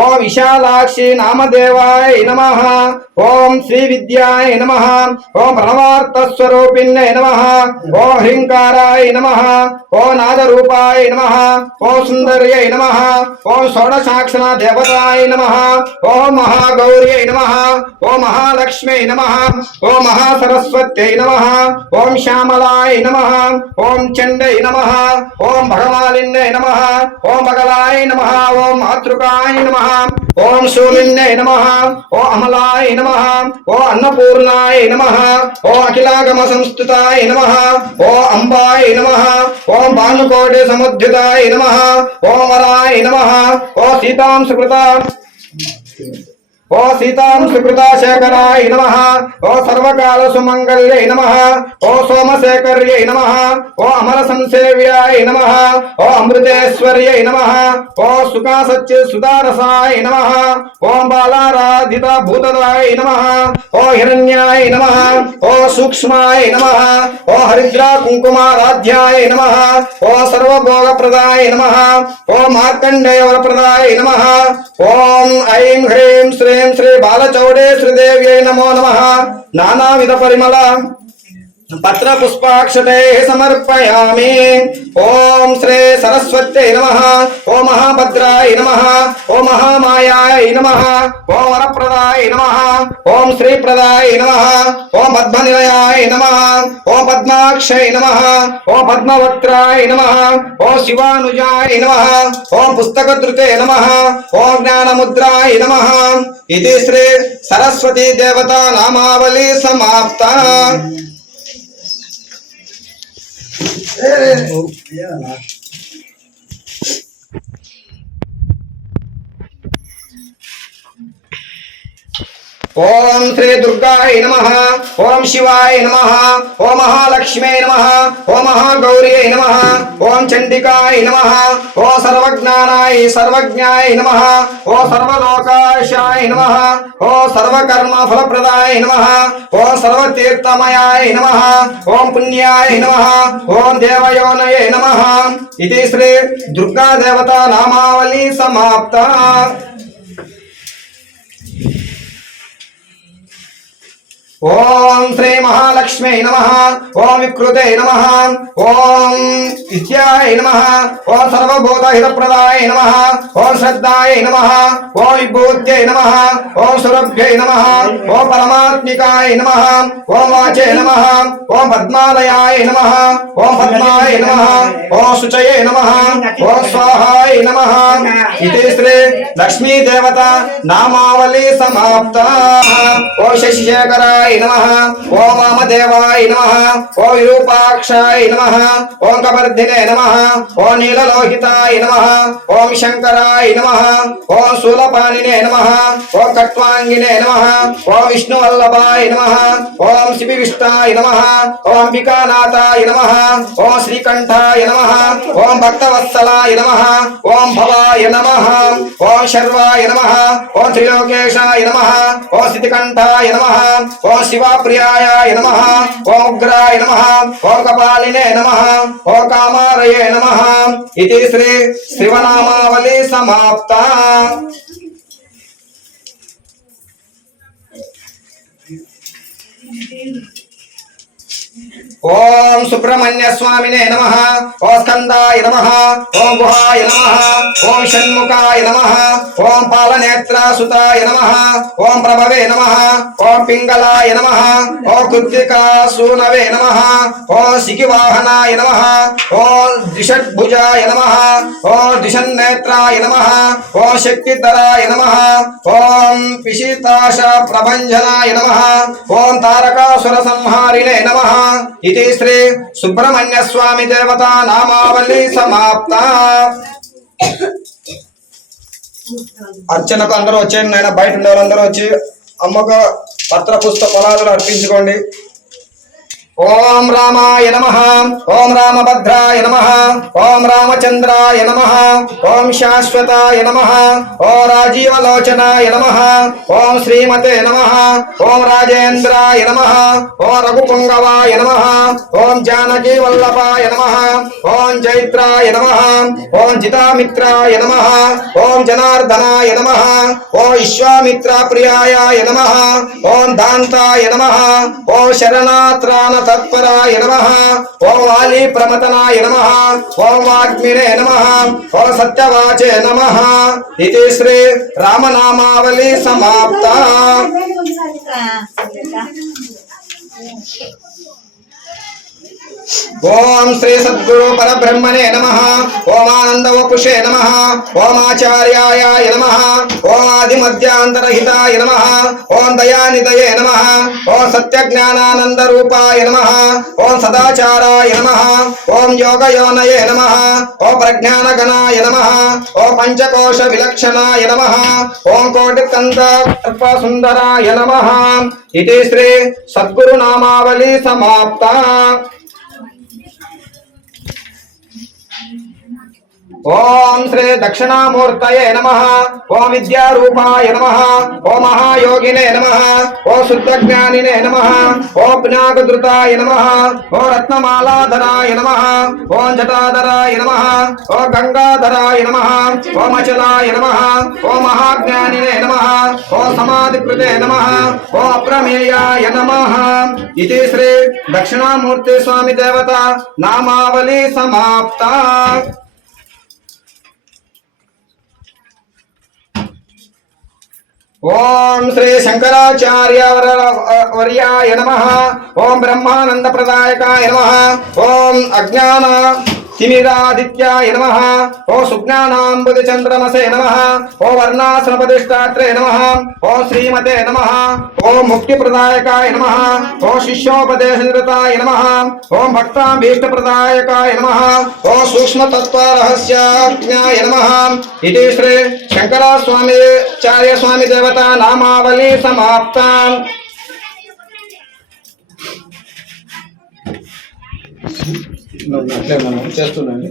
ఓం విశాలాక్షి నామదేవాయ నమః. ఓం శ్రీ విద్యాయ నమః. ఓం ప్రణవార్థస్వరూపిణ్యై నమః. ఓం హ్రీంకారాయ నమః. ఓం నాదరూపాయ నమః. ఓం సుందర్యై నమః. ఓం షోడశాక్షర దేవతాయ నమః. ఓం మహాగౌర్యై నమః. ఓం మహాలక్ష్మ్యై నమః. ఓం మహాసరస్వత్యై నమః. ఓం శ్యామలాయ నమః. ఓం చండై నమః. ఓం భగవాలిన్యై నమః. ఓం బగలాయ నమః. ఓం మాతృకాయ నమః. ఓం శూలిన్యై నమః. ఓం అమలాయ నమః. ఓం అన్నపూర్ణాయ నమః. ఓం అఖిలాగమ సంస్థితాయ నమః. ఓం అంబాయ నమః. ఓం భానుకోటి సముద్ధితాయ నమః. ఓం వరాయ నమః. ఓం సీతాం సుకృత ओ सीतां सुकृता शेखराय नमः ओ सर्वकाल सुमंगल्ये नमः ओ सोमशेखर्यै नमः ओ अमर संसेव्याय नमः ओ अमृतेश्वर्यै नमः ओ सुखा सच्च सुदारसाय नमः ओम बालाराधिता भूतदाय नमः ओ हिरण्याय नमः ओ सूक्ष्माय नमः ओ हरिद्रा कुंकुमाराध्याय नमः ओ सर्वभोगप्रदाय नमः ओ मार्कण्डेय वरप्रदाय नमः ओम ऐं ह्रीं श्रीं श्री बालचौडे श्रीदेव्यै नमो नमः नानाविध परिमल पत्र पुष्पाक्षते समर्पयामि ओम श्री सरस्वत्यै नमः ओम महाभद्राय नमः ओम महामायाय नमः ओम वरप्रदाय नमः ओम श्रीप्रदाय नमः ओम पद्मनिलयाय नमः ओम पद्माक्षय नमः ओम पद्मवक्त्राय नमः ओम शिवानुजाय नमः ओम पुस्तकधृते नमः ओम ज्ञानमुद्राय नमः इति श्री सरस्वती देवता नामावली समाप्ता ओम श्री दुर्गाय नमः ओम शिवाय नमः ओम महालक्ष्मी नमः ओम महागौर्यै नमः ओम चंडिकाय नमः ओम सर्वज्ञानाय सर्वज्ञाय नमः ओम सर्वलोकाशाय नमः ओम सर्वकर्म फलप्रदाय नमः ओम सर्वतीर्थमयाय नमः ओम पुण्याय नमः ओम देवयोनये नमः इति श्री दुर्गा देवता नामावली समाप्ता ओम श्री महालक्ष्मी नमः ओम विकृते नमः ओम विद्याय नमः ओम सर्वभूतहितप्रदाय नमः ओम श्रद्धाय नमः ओम विभूत्यै नमः ओम सुरभ्यै नमः ओम परमात्मिकाय नमः ओम वाचे नमः ओम पद्मालयाय नमः ओम पद्माय नमः ओम शुचये नमः ओम स्वाहाय नमः इति श्री लक्ष्मी देवता नामावली समाप्ता ओम शशिशेखराय नमः ओम वामदेवाय नमः ओम विरूपाक्षाय नमः ओम कवर्धिने नमः ओम नीललोहिताय नमः ओम शंकराय नमः ओम शूलपाणिने नमः ओम कट्वांगिने नमः ओम विष्णुवल्लभाय नमः ओम शिविविष्टाय नमः ओम अंबिकानाथाय नमः ओम श्रीकंठाय नमः ओम भक्तवत्सलाय नमः ओम भवाय नमः ओम शर्वाय नमः ओम त्रिलोकेशाय नमः ओम सिद्धिकंठाय नमः ओम शिवाप्रियाय नमः ओम उग्राय नमः ओम कपालिने नमः ओम कामारये नमः इति श्री शिवनामावली समाप्ता ओम सुब्रह्मण्य स्वामिने नमः ओम स्कंदाय नमः ओम गुहाय नमः ओम षण्मुखाय नमः ओम पालनेत्रासुताय नमः ओम प्रभवे नमः ओम पिंगलाय नमः ओम कृत्तिकासूनवे नमः ओम शिखिवाहनाय नमः ओम द्विषड्भुजाय नमः ओम द्विषन्नेत्राय नमः ओम शक्तिधराय नमः ओम पिशिताश प्रभंजनाय नमः ओम तारकासुर संहारिणे नमः इति श्री सुब्रह्मण्य स्वामी देवता नामावली समाप्ता अर्चनకు అందరూ వచ్చేయండి నాయన బయట ఉండే వాళ్ళందరూ వచ్చి అమ్మకు పత్ర పుష్ప ఫలాలు అర్పించుకోండి ओम रामाय नमः ओम रामभद्राय नमः ओम रामचंद्राय नमः ओम शाश्वताय नमः ओम राजीवलोचनाय नमः ओम श्रीमते नमः ओम राजेन्द्राय नमः ओम रघुपुंगवाय नमः ओम जानकी वल्लभाय नमः ओम जैत्राय नमः ओम जितामित्राय नमः ओम जनार्दनाय नमः ओम विश्वामित्र प्रियाय नमः ओम दान्ताय नमः ओम शरणात्रान तत्पराय नमः ओम वाली प्रमतनाय नमः ओम वाग्मिने नमः ओम सत्यवाचे नमः इति श्री रामनामावली समाप्ता ఓం శ్రీ సద్గురు పరబ్రహ్మణే నమః. ఓం ఆనంద వపుషే నమః. ఓం ఆచార్యాయ నమః. ఓం ఆది మధ్యాంతరహితాయ నమః. ఓం దయానిధయే నమః. ఓం సత్యజ్ఞానానంద రూపాయ నమః. ఓం సదాచారాయ నమః. ఓం యోగయోనయే నమః. ఓం ప్రజ్ఞానగణాయ నమః. ఓం పంచకోశ విలక్షణాయ నమః. ఓం కోటికంద సుందరాయ నమః. ఇది శ్రీ సద్గురు నామావళి సమాప్త. ఓం శ్రీ దక్షిణామూర్తయే నమః. ఓం విద్యారూపాయ నమః. ఓం మహాయోగినే నమః. ఓం శుద్ధజ్ఞానినే నమః. ఓం పినాకధృతాయ నమః. ఓం రత్నమాలాధరాయ నమః. ఓం జటాధరాయ నమః. ఓం గంగాధరాయ నమః. ఓం అచలాయ నమః. ఓం మహాజ్ఞానినే నమః. ఓం సమాధికృతే నమః. ఓం అప్రమేయాయ నమః. ఇది శ్రీ దక్షిణామూర్తి స్వామి దేవత నామావళి సమాప్త. ఓం శ్రీ శంకరాచార్య వర్యాయ నమః. ఓం బ్రహ్మానంద ప్రదాయకాయ నమః. ఓం అజ్ఞాన తిమిరాదిత్యాయ నమః. ఓం సుజ్ఞానాంబుధి చంద్రమసే నమః. ఓం వర్ణాశ్రమధిష్టాత్రే నమః. ఓం శ్రీమతే నమః. ఓం ముక్తి ప్రదాయకాయ నమః. ఓం శిష్యోపదేశ నిరతాయ నమః. ఓం భక్తాభీష్ట ప్రదాయకాయ నమః. ఓం సూక్ష్మతత్వ రహస్యాజ్ఞాయ నమః. ఇది శ్రీ శంకరస్వామి చార్య స్వామి దేవత నామావళి సమాప్త. అట్లే మనం చేస్తున్నాండి.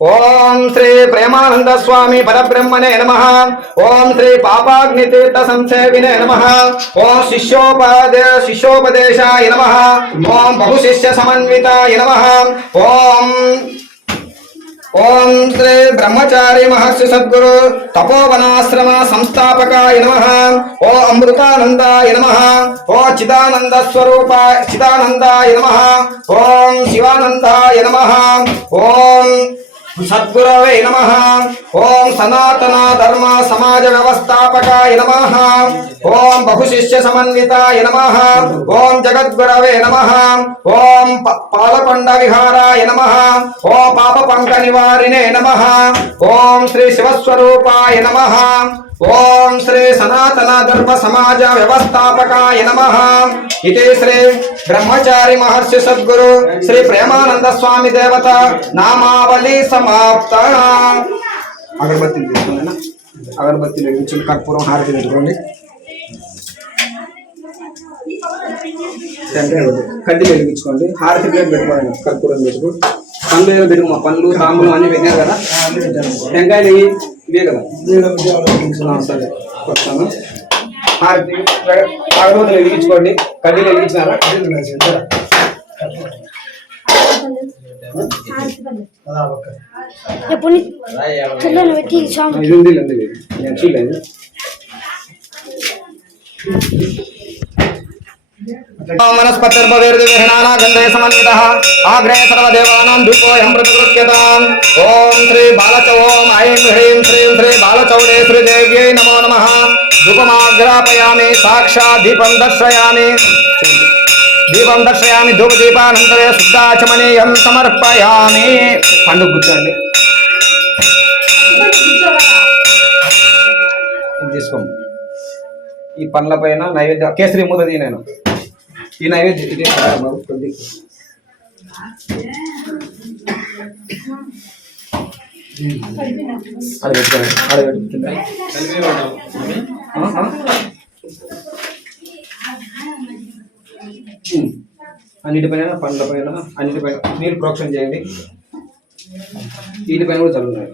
ఓం శ్రీ ప్రేమానంద స్వామి పరబ్రహ్మణే నమః. ఓం శ్రీ పాపాగ్ని తీర్థ సంసేవినే నమః. ఓం శిష్యోపదేశాయ నమః. ఓం బహుశిష్య సమన్వితాయ నమః. ఓం శ్రీ బ్రహ్మచారి మహర్షి సద్గురు తపోవనాశ్రమ సంస్థాపకాయ నమః. ఓ అమృతానందాయ నమః. ఓ చిదానంద చిదానందాయ నమః. ఓం శివానందాయ నమః. ఓం సద్గురవే నమః. ఓం సనాతన ధర్మ సమాజ వ్యవస్థాపకాయ నమః. ఓం బహుశిష్య సమన్వితాయ నమః. ఓం జగద్గురవే నమః. ఓం పాలకొండ విహారాయ నమః. ఓం పాప పంక నివారిణే నమః. ఓం శ్రీ శివస్వరూపాయ నమః. ఓం శ్రీ సనాతన ధర్మ సమాజ వ్యవస్థాపకాయ నమః. ఇది శ్రీ బ్రహ్మచారి మహర్షి సద్గురు శ్రీ ప్రేమానంద స్వామి దేవత నామావళి సమాప్త. అగరబత్తిలు తీసుకోండి. అగరబత్తిలు వెలిగించి కర్పూరం హారతి పెట్టుకోండి. కడ్డీలు వెలిగించుకోండి. హారతి ప్లేట్ పెట్టుకోండి. కర్పూరం పెట్టుకో. పండ్లు ఏదో పెట్టుకో. పండ్లు తాంబూలం అన్ని పెట్టినారు కదా. టెంకాయలు ఇవే కదా. సరే వస్తాను. హారతి అగరబత్తులు వెలిగించుకోండి. కడ్డీలు వెలిగించినారా? ఎప్పుడు చల్లని పెట్టి స్వామి ఇది ఉంది నేను చూడలేదు. మనస్పతిర్భవేర్దివిహీనానా గంధే సమన్వితః ఆగ్రే సర్వదేవానాం ధూపోऽयं ప్రతిగృహ్యతాం. ఓం శ్రీ బాలచౌం ఐం హ్రీం శ్రీం శ్రీ బాలచౌడే శ్రీదేవ్యై నమో నమః. ధూపమాగ్రాపయామి. సాక్షాత్ దీపం దర్శయామి. దీపం దర్శయామి. ధూపదీపానంతరే శుద్ధాచమనీయం సమర్పయామి. పండుగ కూర్చోండి. తీసుకోండి. ఈ పండ్ల పైన నైవేద్యం కేసరి మూత నేను ఈ నైవేద్యం ఇది బాబు కొద్ది అన్నిటిపైన పండ్ల పైన అన్నిటిపైన నీరు ప్రోక్షణ చేయండి. వీటిపైన కూడా చల్లున్నాయి.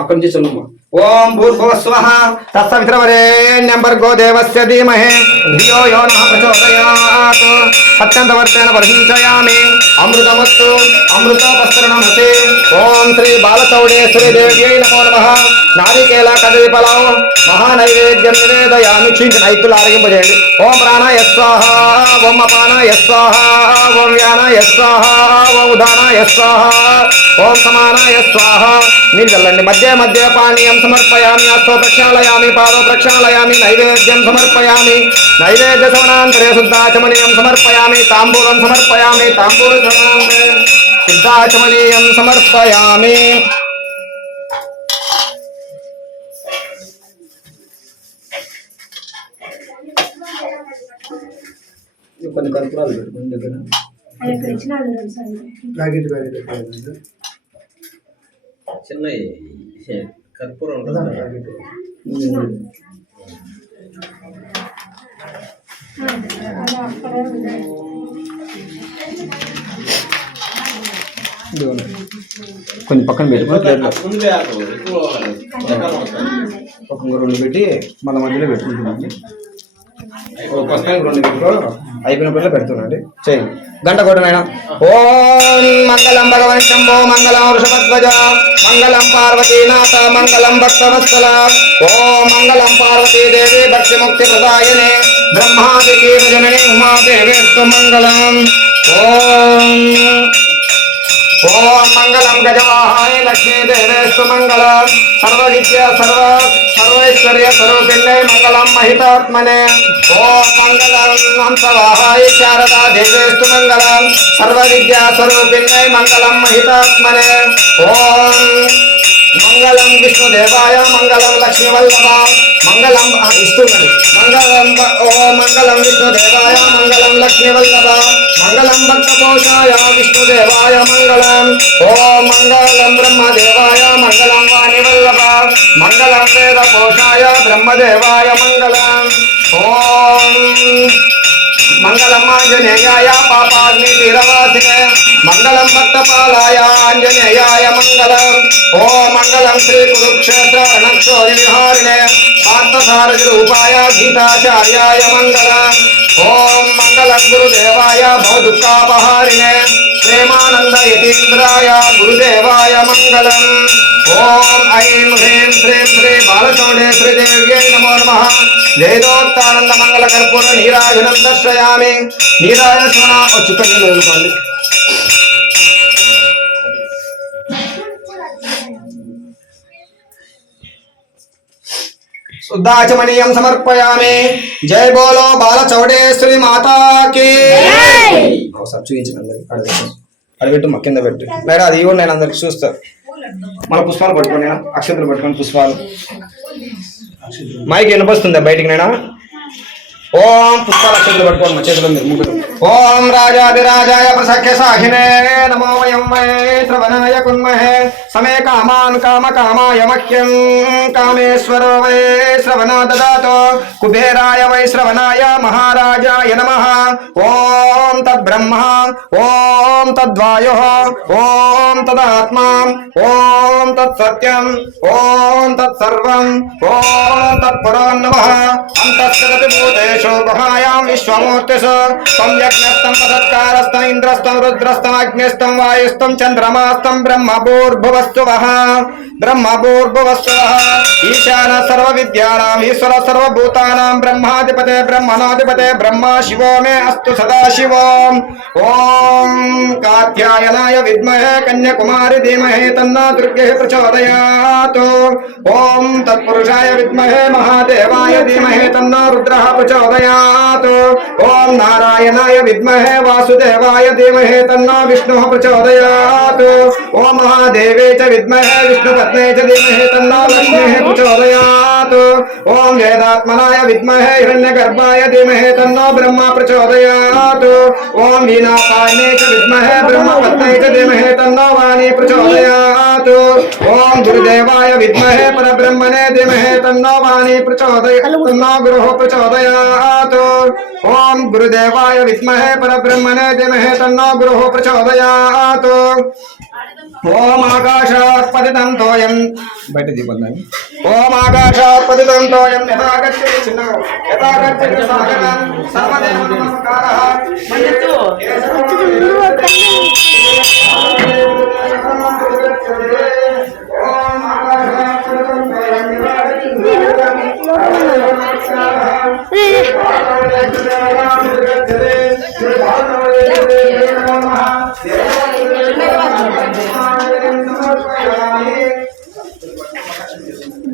అక్కడి నుంచి చల్లుమా. ఓం భూర్భువస్వః తత్సవితుర్వరేణ్యం భర్గో దేవస్య ధీమహి ధియో యో నః ప్రచోదయాత్. సత్యంతవర్తేన పరిహించయామి. అమృతమస్తు అమృతోపస్తరణమసి. ఓం శ్రీ బాలచౌడేశ్వరి దేవ్యై నమో నమః. నారికేల కదలీఫలం మహానైవేద్యం నివేదయామి. క్షీంచి నైతులు ఆరగింపజేయండి. ఓం ప్రాణాయ స్వాహ. ఓం అపానాయ స్వాహ. ఓం వ్యానాయ స్వాహ. ఓం ఉదానాయ స్వాహ. ఓం సమానాయ స్వాహ నీళ్ళు చల్లండి మధ్య మధ్య పానీయం సమర్పయామి హస్తో ప్రక్షాళయామి పాదో ప్రక్షాళయామి నైవేద్యం సమర్పయామి నైవేద్య సమనాంతరే శుద్ధాచమనీయం సమర్పయామి తాంబూలం సమర్పయామి తాంబూల సమనాంతరే శుద్ధాచమనీయం సమర్పయామి కొన్ని కర్పూరాలు పెట్టుకుని దగ్గర అది ఇక్కడ ఇచ్చిన ప్యాకెట్ ప్యాకెట్ చిన్న కర్పూరం ఉంటుంది కొంచెం పక్కన పెట్టుకుని ముందే ఎక్కువ ఒక 2 పెట్టి మళ్ళీ మధ్యలో పెట్టుకుంటున్నాండి ఫస్ట్ టైం 2 పెట్టుకో అయిపోయినప్పుడు పెడుతున్నాండి చేయండి గంట కొట్టనైనా ఓం మంగళం భగవన్ శంభో మంగళం వృషభధ్వజ మంగళం పార్వతీనాథ మంగళం భక్తవత్సల ఓం మంగళం పార్వతీదేవి భక్తిముక్తి ప్రదాయనే బ్రహ్మాదికి జనని ఉమాదేవేస్తు మంగళం ఓం మంగళం గజవాహాయ లక్ష్మీదేవేస్తు మంగళం సర్వవిద్య సర్వైశ్వర్య స్వరూపిణ్యై మంగళం మహితాత్మనే ఓం మంగళం హంసవాహాయ శారదా దేవేస్తు మంగళం సర్వవిద్యా స్వరూపిణ్యై మంగళం మహితాత్మనే ఓం మంగళం విష్ణుదేవాయ మంగళం లక్ష్మీవల్లభ మంగళం ఇస్తున్నది మంగళం ఓం మంగళం విష్ణుదేవాయ మంగళం లక్ష్మీవల్లభ మంగళం భక్తపోషాయ విష్ణుదేవాయ మంగళం ఓం మంగళం బ్రహ్మదేవాయ మంగళం వాణివల్లభ మంగళం వేదపోషాయ బ్రహ్మదేవాయ మంగళం ఓం మంగళం ఆంజనేయాయ పాపాగ్ని తీరవాసినే మంగళం భక్తపాలాయ ఆంజనేయాయ మంగళం ఓం మంగళం శ్రీ కురుక్షేత్ర రణక్షోరి విహారిణే పార్థసారథి రూపాయ గీతాచార్యాయ మంగళం ఓం మంగళం గురుదేవాయ భవదుఃఖాపహారిణే ప్రేమానంద యతీంద్రాయ గురుదేవాయ మంగళం ఓం ఐం హ్రీం శ్రీం శ్రీ బాలచౌడేశ్వరీదేవ్యై నమో నమః వేదోక్తానంద మంగళ కర్పూర నీరాజనం దర్శయామి నీరాజన స్మరణ చుక్కని వదులుకోండి శుద్ధాచమనీయం సమర్పయామి జై బోలో బాల చౌడేశ్వరి మాతాకి ఒకసారి చూపించండి అందరికి అడబెట్టు మా కింద పెట్టు మేడం అది ఇవ్వండి నేను అందరికి చూస్తా మన పుష్పాలు పట్టుకోండి నేను అక్షంతలు పట్టుకోండి పుష్పాలు మైక్ వినిపిస్తుందా బయటికి నేను ఓం పుష్పాల అక్షంతలు పట్టుకోండి మా చేతిలో మీరు ముగ్గురు ఓం రాజాదిరాజాయ ప్రసఖ్య సాహినే నమో వయం వై శ్రవణాయ కున్మహే సమే కామాన్ కామ కామాయ మహ్యం కామేశ్వరో వై శ్రవణో దదాతో కుబేరాయ వై శ్రవణాయ మహారాజాయ నమః ఓం తద్బ్రహ్మ ఓం తద్వాయు ఓం తదాత్మా ఓం తత్సత్యం ఓం తత్సర్వం ఓం తత్పురో నమః అంతఃసగతి భూతేషు మహాయాం విశ్వమూర్తిషు సంయజ్ఞస్తం పదత్కారస్తం ఇంద్రస్తం రుద్రస్తం అగ్నిస్తం వాయుస్తం చంద్రమాస్తం బ్రహ్మభూర్భువస్సువః బ్రహ్మభూర్భువస్సువః ఈశాన సర్వ విద్యానాం ఈశ్వర సర్వభూతానాం బ్రహ్మాధిపతే బ్రహ్మణోధిపతే బ్రహ్మ శివో మే అస్తు సదాశివం ఓం కాత్యాయనాయ విద్మహే కన్యాకుమారి ధీమహి తన్నో దుర్గే ప్రచోదయాత్ ఓం తత్పురుషాయ విద్మహే మహాదేవాయ ధీమహి తన్నో రుద్రః ప్రచోదయాత్ ఓం నారాయణాయ విద్మహే వాసుదేవాయ ధీమహి తన్నో విష్ణుః ప్రచోదయాత్ ఓం మహాదేవే చ విద్మహే విష్ణుపత్నే చ ధీమహి తన్నో లక్ష్మీః ప్రచోదయాత్ ఓం వేదాత్మనాయ విద్మహే హిరణ్యగర్భాయ ధీమహి తన్నో బ్రహ్మ ప్రచోదయాత్ ఓం వీణాపాణే చ విద్మహే బ్రహ్మపత్నే చ ధీమహి తన్నో వాణీ ప్రచోదయాత్ ఓం గురుదేవాయ విద్మహే పరబ్రహ్మణే ధీమహి తన్నో వాణీ ప్రచోదయాత్ తన్నో గురుః ప్రచోదయాత్ ఓం గురుదేవాయ విద్మహే పరబ్రహ్మణే ధీమహి తన్నో గురుః ప్రచోదయాత్ ఓం ఆకాశాత్ పతితం తోయం బయట దీపండి ఓం ఆకాశాత్ పతితం తోయం యథా గచ్చతి చిన్నో యథా గచ్చతి సాగరం సర్వదేవ నమస్కారః ఓం ఆకాశాత్ పతితం తోయం యథా గచ్చతి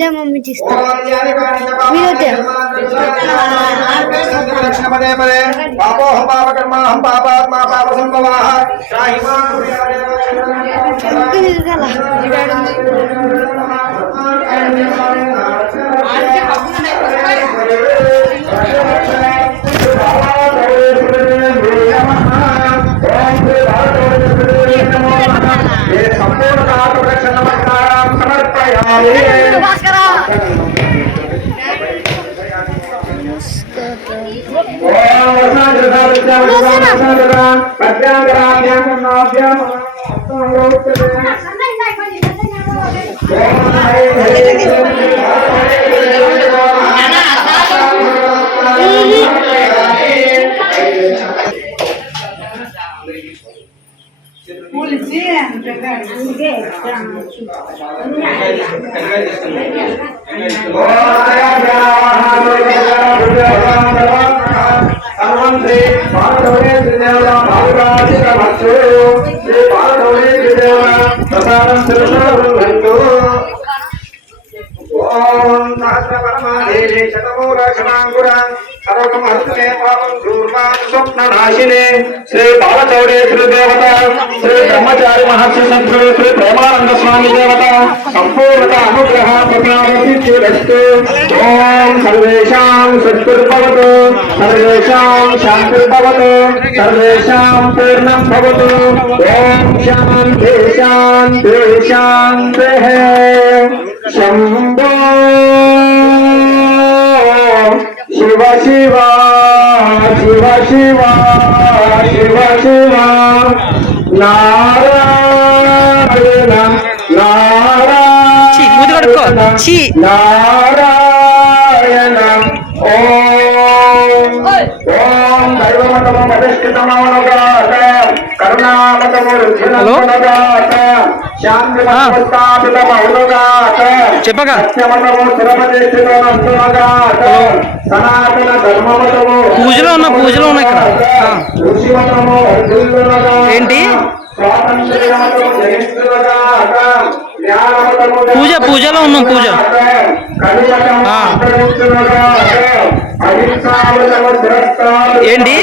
దే మమ్మీ తీస్తా ఓం యాని కాని లక్ష్మ పదే పదే పాపోహం పాపకర్మాహం పాపాత్మా పాప సంభవాః త్రాహిమా సంపూర్ణ ఆత్మరక్షణ నమస్కారం సమర్పయామి స్వప్ననాశిని శ్రీ బాలచౌడేశ్వరి దేవత శ్రీ బ్రహ్మచారి మహర్షి సద్గురు శ్రీ ప్రేమానంద స్వామి దేవత సంపూర్ణ అనుగ్రహ ప్రకారస్తు ఓం సర్వేషాం సద్గురుర్భవతు సర్వేషాం శాంతిర్భవతు సర్వేషాం పూర్ణం భవతు ఓం శాంతి శాంతి శాంతిః శంభో శివ శివ శివ శివ శివ శివ నారాయణ నారాయణ నారాయణ ఓం ఓం దైవమతము అధిష్ఠితమౌనుగాక కరుణామతము రుధిరమౌనుగాక శాంతిమతముస్థాపితమౌనుగాక చెప్పగా సత్యమతము స్థిరపతిష్ఠితమౌనుగాక సనాతన ధర్మమతము పూజలో ఉన్న ఇక్కడ ఋషిమతము వర్ధిల్లుగాక ఏంటి స్వాతంత్ర్యమతము జనిష్ఠుగాక పూజలో ఉన్నాం పూజ ఏంటి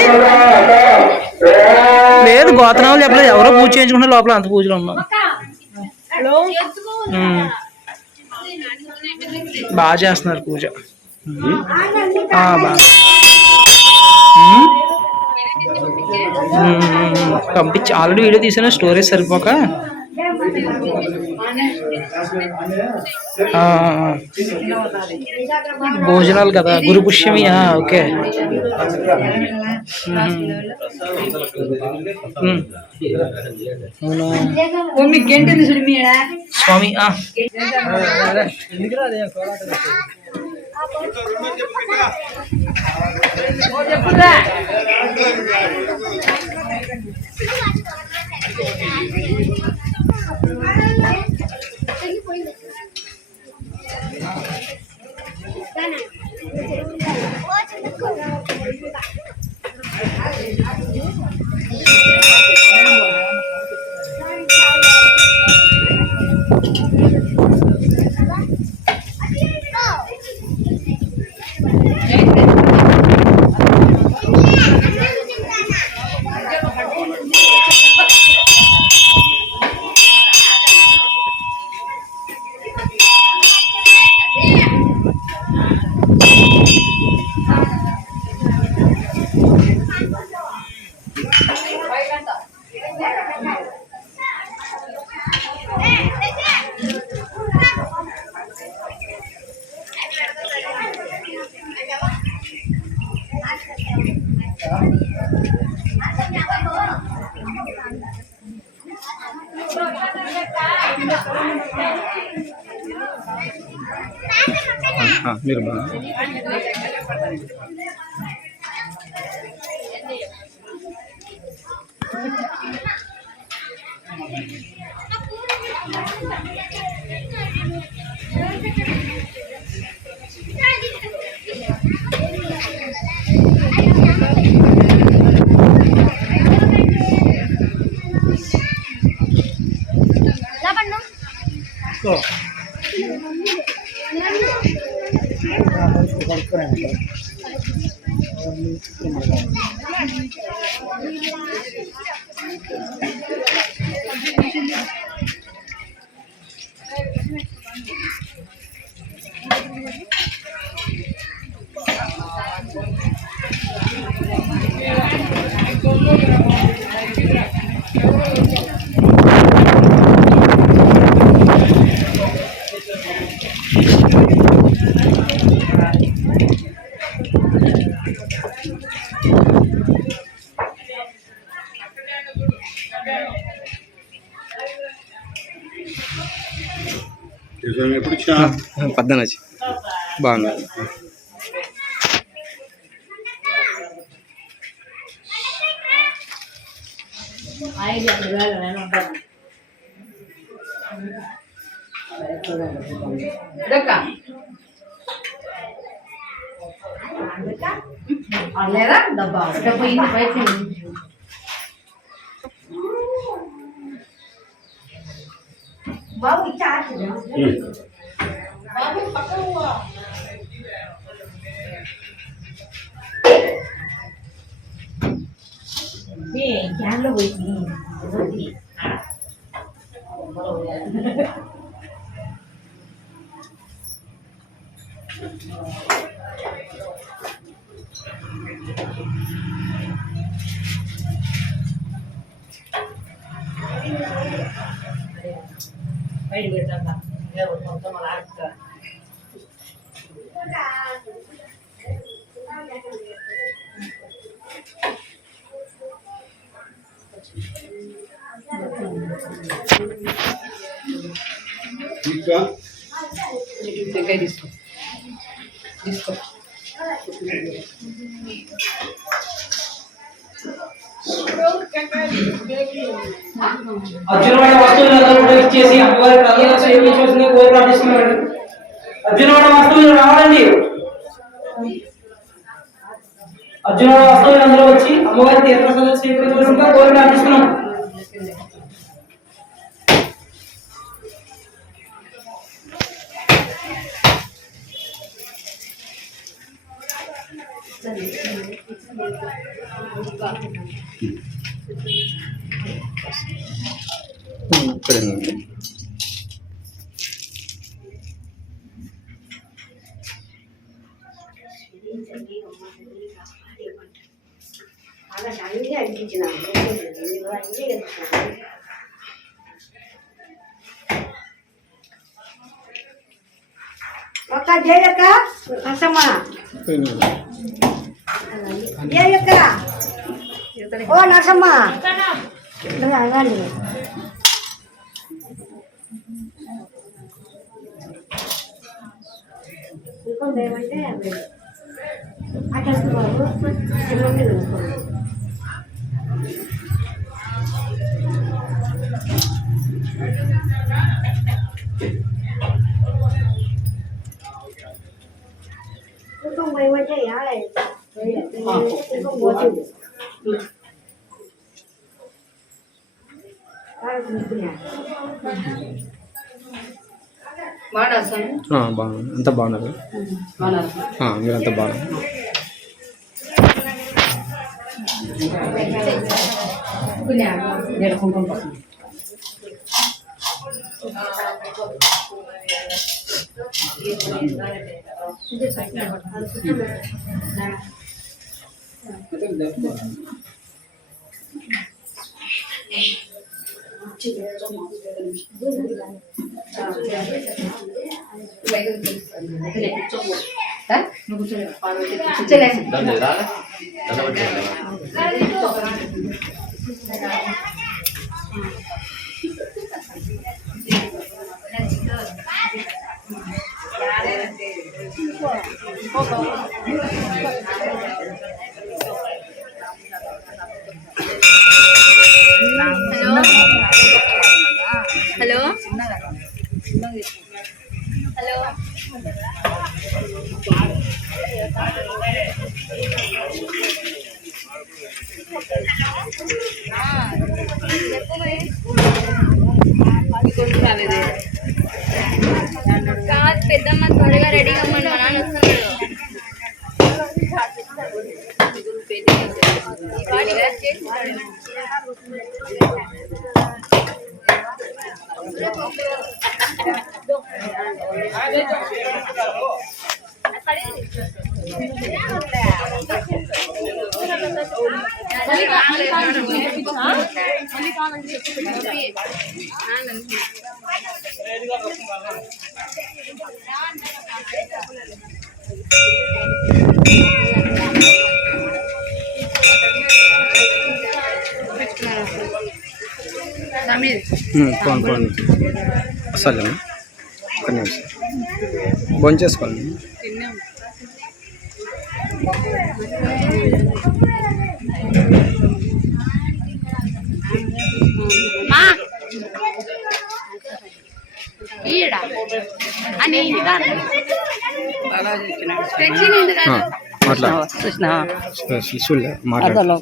లేదు గోతనాలు చెప్పలేదు ఎవరో పూజ చేయించుకుంటే లోపల అంత పూజలో ఉన్నాం బాగా చేస్తున్నారు పూజ బాగా పంపించి ఆల్రెడీ వీడియో తీసాను స్టోరేజ్ సరిపోక భోజనాలు కదా గురు పుష్యమి ఓకే స్వామి మీరు ఎప్పుడు ఇచ్చినా 14 వచ్చి బాగుంది. లేదా డబ్బా పోయింది పైకి బాబు ఇచ్చా బాబు పక్కన క్యాన్లో పోయింది బయట పెడతా మొత్తం అలా తీసుకో తీసుకో అర్జునవాడ వస్తువులందరూ కూడా ఇచ్చేసి అమ్మవారి ప్రధాన సేవ చేయాల్సిందిగా కోరి ప్రార్థిస్తున్నాడు. అర్జునవాడ వస్తువులు రావాలండి. అర్జునవాడ వస్తువులందరూ వచ్చి అమ్మవారి తీర్థప్రసాదాలు స్వీకరించవలసిందిగా కోరి ప్రార్థిస్తున్నాం. ఒక్క జయక్క నరసమ్మ జయక్క ఓ నరసమ్మ ఏమంటే అక్కడ బాగుంది, అంత బాగున్నది. మీరంతా బాగుంది. హలో హలో కాదు పెద్దమ్మ త్వరగా రెడీ అవ్వమని మా నాన్న వస్తున్నాడు. పోను అసలు ఒక్క నిమిషం భోంచేసుకోండి. మా ఈడ అని తెచ్చింది కదా మాట్లాడు.